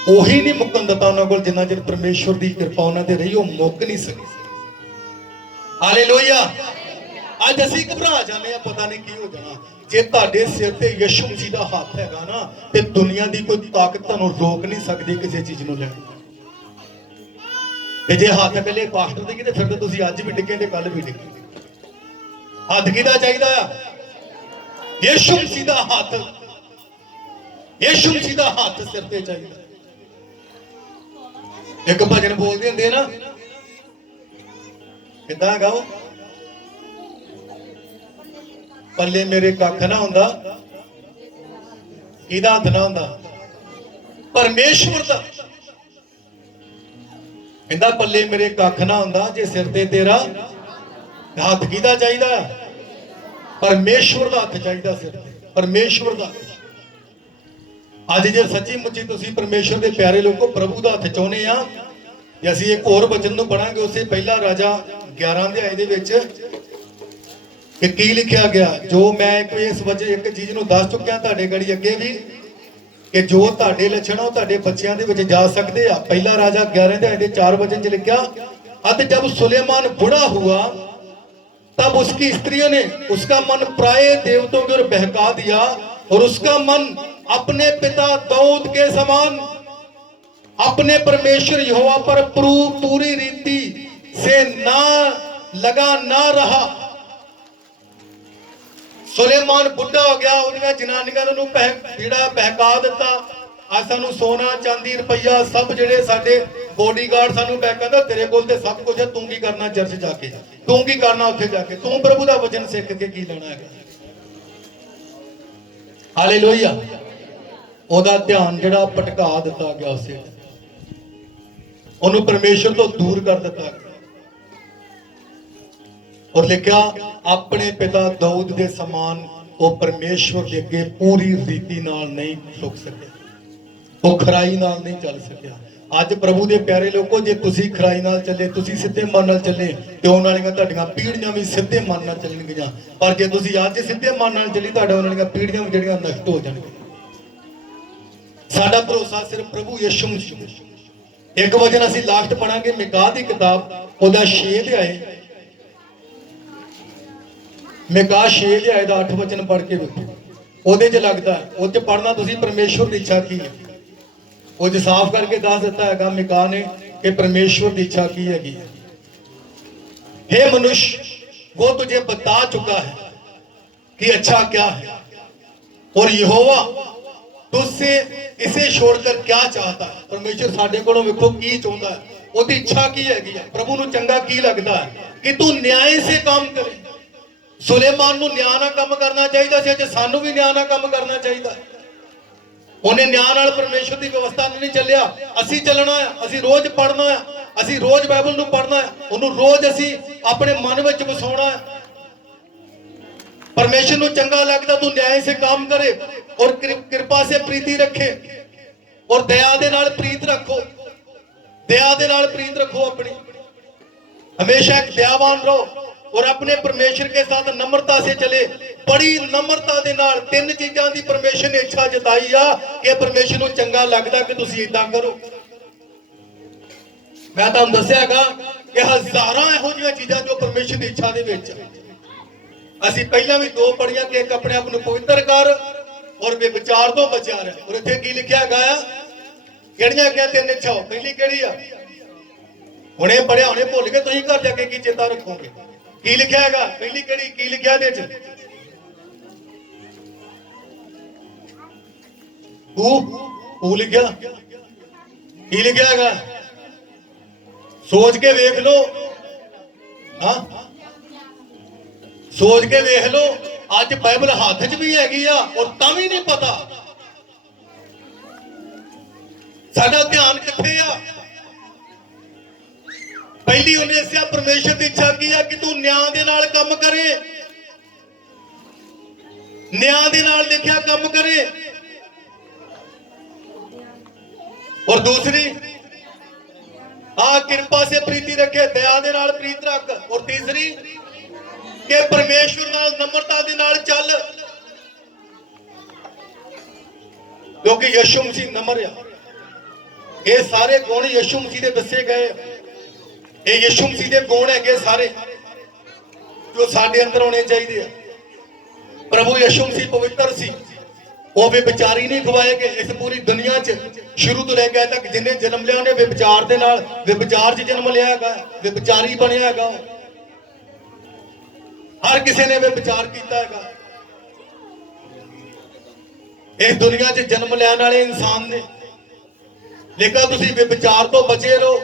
ਉਹੀ ਨਹੀਂ ਮੁੱਕਣ ਦਿੱਤਾ ਉਹਨਾਂ ਕੋਲ ਜਿੰਨਾ ਚਿਰ ਪਰਮੇਸ਼ਵਰ ਦੀ ਕਿਰਪਾ ਉਹਨਾਂ ਤੇ ਰਹੀ। ਉਹ ਮੁੱਕ ਨਹੀਂ ਸਕੀ। ਹਾਲੇਲੂਇਆ। ਅੱਜ ਅਸੀਂ ਘਬਰਾ ਜਾਂਦੇ ਆ, ਪਤਾ ਨਹੀਂ ਕੀ ਹੋ ਜਾਣਾ। ਜੇ ਤੁਹਾਡੇ ਸਿਰ ਤੇ ਯਿਸੂ ਮਸੀਹ ਦਾ ਹੱਥ ਹੈਗਾ ਨਾ, ਤੇ ਦੁਨੀਆ ਦੀ ਕੋਈ ਤਾਕਤ ਤੁਹਾਨੂੰ ਰੋਕ ਨਹੀਂ ਸਕਦੀ ਕਿਸੇ ਚੀਜ਼ ਨੂੰ ਲੈਣ। ਤੇ ਜੇ ਹੱਥ ਪਹਿਲੇ ਪਾਸਟਰ ਦੇ ਕਿਤੇ ਫਿਰ ਤਾਂ ਤੁਸੀਂ ਅੱਜ ਵੀ ਡਿੱਗੇ ਤੇ ਕੱਲ ਵੀ ਡਿੱਗੇ। ਹੱਥ ਕਿਹਦਾ ਚਾਹੀਦਾ ਆ? ਯਿਸੂ ਮਸੀਹ ਦਾ ਹੱਥ। ਯਿਸੂ ਮਸੀਹ ਦਾ ਹੱਥ ਸਿਰ ਤੇ ਚਾਹੀਦਾ। ਇੱਕ ਭਜਨ ਬੋਲਦੇ ਹੁੰਦੇ ਨਾ, ਕਿੱਦਾਂ ਗਾਓ? ਪੱਲੇ ਮੇਰੇ ਕੱਖ ਨਾ ਹੁੰਦਾ, ਕਿਹਦਾ ਹੱਥ ਨਾ ਹੁੰਦਾ? ਪਰਮੇਸ਼ਵਰ ਦਾ। ਕਹਿੰਦਾ ਪੱਲੇ ਮੇਰੇ ਕੱਖ ਨਾ ਹੁੰਦਾ ਜੇ ਸਿਰ ਤੇ ਤੇਰਾ ਹੱਥ। ਕਿਹਦਾ ਚਾਹੀਦਾ? ਪਰਮੇਸ਼ਵਰ ਦਾ ਹੱਥ ਚਾਹੀਦਾ ਸਿਰ ਤੇ। ਪਰਮੇਸ਼ਵਰ ਦਾ। ਅੱਜ ਜੇ ਸੱਚੀ ਮੁੱਚੀ ਤੁਸੀਂ ਪਰਮੇਸ਼ਵਰ ਦੇ ਪਿਆਰੇ ਲੋਕੋ ਪ੍ਰਭੂ ਦਾ ਹੱਥ ਚਾਹੁੰਦੇ ਆ, ਤੇ ਅਸੀਂ ਇੱਕ ਹੋਰ ਵਚਨ ਨੂੰ ਪੜਾਂਗੇ। ਉਸੇ ਪਹਿਲਾ ਰਾਜਾ 11 ਅਧਿਆਏ ਦੇ ਵਿੱਚ ਕਿ ਕੀ ਲਿਖਿਆ ਗਿਆ। ਜੋ ਮੈਂ ਇਸ ਵਜੇ ਇੱਕ ਚੀਜ਼ ਨੂੰ ਦੱਸ ਚੁੱਕਿਆ ਤੁਹਾਡੇ ਗੜੀ ਅੱਗੇ ਵੀ, ਕਿ ਜੋ ਤੁਹਾਡੇ ਲੱਛਣ ਉਹ ਤੁਹਾਡੇ ਬੱਚਿਆਂ ਦੇ ਵਿੱਚ ਜਾ ਸਕਦੇ ਆ। ਪਹਿਲਾ ਰਾਜਾ 11 ਅਧਿਆਏ ਦੇ 4 वचन 'ਚ लिखा, अत जब सुलेमान बूढ़ा हुआ तब उसकी स्त्रियों ने उसका मन प्राय देवतों की ओर बहका दिया और उसका मन अपने पिता दाऊद के समान अपने परमेश्वर यहोवा पर पूरी रीति से ना लगा ना रहा। सुलेमान बुढ़ा हो गया, उन्हें जनानियां नूं बहका दिता। आज सानू सोना चांदी रुपया सब जेडे साडे बॉडीगार्ड सानू बहकांदा, तेरे कोल ते सब कुछ है, तू की करना चर्च जाके, तू की करना उत्थे जाके, तू प्रभु दा वचन सीख के की लेना है। हालेलुया। ओदा ध्यान जेड़ा भटका दिता गया, उसे ओनू परमेश्वर तो दूर कर दिता गया और लिखा अपने पिता दाऊद के समान वो परमेश्वर के अगे पूरी रीति नाल नहीं झुक सके, वो खराई नाल नहीं चल सकिया। अज प्रभु के प्यारे लोगों, जे तुसी खराई नाल चले, तुसी सीधे मन नाल चले, ते आउण वालीआं तुहाडीआं पीढ़ियां भी सीधे मन नाल चलणगीआं। पर जे तुसी अज सीधे मन नाल चली, तुहाडे आउण वालीआं पीढ़ियां भी जिहड़ियां नष्ट हो जाणगीआं। साडा भरोसा सिर्फ प्रभु यीशु मसीह। एक वचन असीं लास्ट पढ़ांगे, मिका दी किताब ओदा 6 अध्याय, मिका 6 अध्याय दा 8 वचन पढ़ के वेखो। ओदे च लगदा है, ओदे च पढ़ना तुसीं परमेश्वर दी इच्छा की है, वो जो साफ करके दस दिता है मिका ने कि परमेश्वर की इच्छा की हैगी। हे मनुष्य, वो तुझे बता चुका है कि अच्छा क्या है और यहोवा तुझसे इसे छोड़कर क्या चाहता है। परमेश्वर साडे कोलों वेखो की चाहता है, ओदी इच्छा की हैगी है। प्रभु नूं चंगा की लगदा है कि तू न्याय से काम करे। सुलेमान नूं न्याय नाल काम करना चाहिए सी, अज सानू भी न्याय नाल काम करना चाहिए। उन्हें न्याय नाल परमेश्वर की व्यवस्था नहीं चलिया, असी चलना है, असी रोज पढ़ना है, असी रोज बाइबल नूं पढ़ना है, उन्होंने रोज असी अपने मन में बसाउणा है। परमेश्वर नूं चंगा लगदा तू न्याय से काम करे और कृपा से प्रीति रखे और दया दे नाल प्रीत रखो, दया दे नाल प्रीत रखो अपनी। हमेशा एक दयावान रहो और अपने परमेश्वर के साथ नम्रता से चले। बड़ी नम्रता दे नाल 3 चीज़ां दी परमेश्वर ने इच्छा जताई आ कि परमेश्वर नूं चंगा लगदा कि तुसीं इदां करो। मैं तुहानू दस्सिआगा कि हज़ारां इहो जिहियां चीज़ां जो परमेश्वर की इच्छा दे विच असीं पहलां भी दो पढ़ियां कि एक अपने आप नूं पवित्र कर और बेविचार तो बचा रह। और इत्थे की लिखिआ हैगा किहड़ियां क्या तीन इच्छाओं पहली किहड़ी आ हुणे पढ़िया हुणे भुल के तुसीं घर जाके की चेता रखोगे की लिखिआ हैगा पहली किहड़ी की लिखिआ इहदे च ऊ लिखिआ की लिखिआ हैगा सोच के वेख लो हाँ सोच के वेख लो अज बाइबल हाथ च भी हैगी आ और तां भी नहीं पता साडा ध्यान कित्थे आ। पहली उन्हें दस्सिआ परमेश्वर की इच्छा की आ कि तू न्याय दे नाल काम करे न्याय दे नाल लिखिआ काम करे और दूसरी कृपा से प्रीति रखे दया दे नाल प्रीत रख और तीसरी कि परमेश्वर नाल नम्रता दे नाल चल क्योंकि यीशु मसीह नम्र आ। ये सारे गुण यीशु मसीह दे दस्से गए ये यीशु मसीह दे गुण है सारे जो साडे अंदर होने चाहिए। प्रभु यीशु मसीह पवित्र सी वो बेविचारी नहीं खवाए गए इस पूरी दुनिया च शुरू तो लेके अज तक जिन्हें जन्म लिया उन्हें बेविचार दे नाल बेविचार च जन्म लिया हैगा बेविचारी बनिया हैगा हर किसी ने बेविचार किया हैगा। इस दुनिया च जन्म लैण वाले इंसान ने लेकिन तुसीं बेविचार तो बचे रहो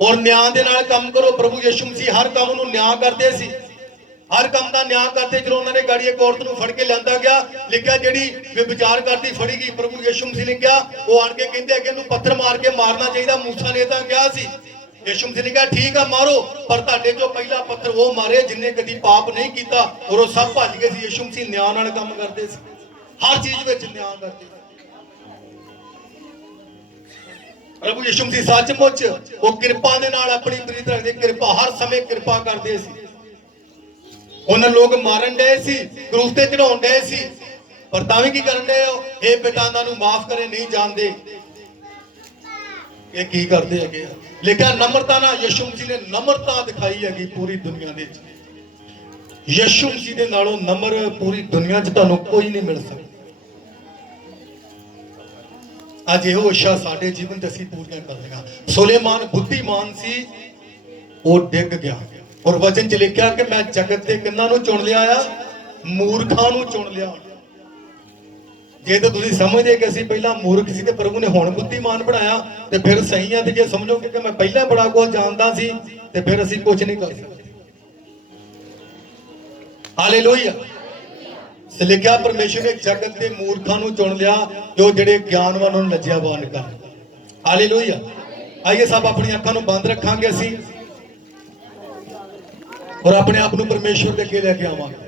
और न्याय दे नाल काम करो। प्रभु यीशु मसीह हर काम नूं न्याय करते सी हर काम का न्याय करते जो उन्होंने गाड़ी एक औरत को फड़ के लिया गया लिखा जी विचार करती फड़ी गई प्रभु यीशु मसीह ने कहा वो आन के कहते कि पत्थर मार के मारना चाहिए मूसा ने तो कहा यीशु मसीह ने कहा ठीक है मारो पर तुहाडे जो पहला पत्थर वो मारे जिन्हें कभी पाप नहीं किया और वो सब भज गए यीशु मसीह न्याय नाल काम करते हर चीज में न्याय करते प्रभु यीशु मसीह सचमुच वो कृपा दे नाल अपनी प्रीत रखते कृपा हर समय कृपा करते उन्हें लोग मारन डे सी क्रूस ते चढ़ाउण डे सी पर तां भी की करन डे हो हे पिता इन्हां नूं माफ करे नहीं जानते ये की करते है लिखा नम्रता ना यीशु मसीह ने नम्रता दिखाई हैगी पूरी दुनिया दे यीशु मसीह दे नालों नम्र पूरी दुनिया च तुहानूं कोई नहीं मिल सकदा। अज इहो इच्छा साडे जीवन च असीं पूरीआं करनिआं। सुलेमान बुद्धिमान सी वो डिग गया और वचन च लिखा कि मैं जगत के किन्हां नूं चुन लिया मूर्खां नूं चुन लिया। जे तो तुसीं समझदे कि असीं पहला मूर्ख सी ते प्रभु ने हुण बुद्धिमान बनाया ते फिर सही है। जे समझोगे कि मैं पहला बड़ा कुछ जानता सी ते फिर असीं कुछ नहीं कर सकते। हालेलुया लिखा परमेश्वर ने जगत के मूर्खां नूं चुन लिया जो जिहड़े ज्ञानवान नूं लज्जावान कर। हालेलुया आइए सब अपनी अखां नूं बंद रखांगे असीं और अपने आप को परमेश्वर के अगे लेके आवांगे।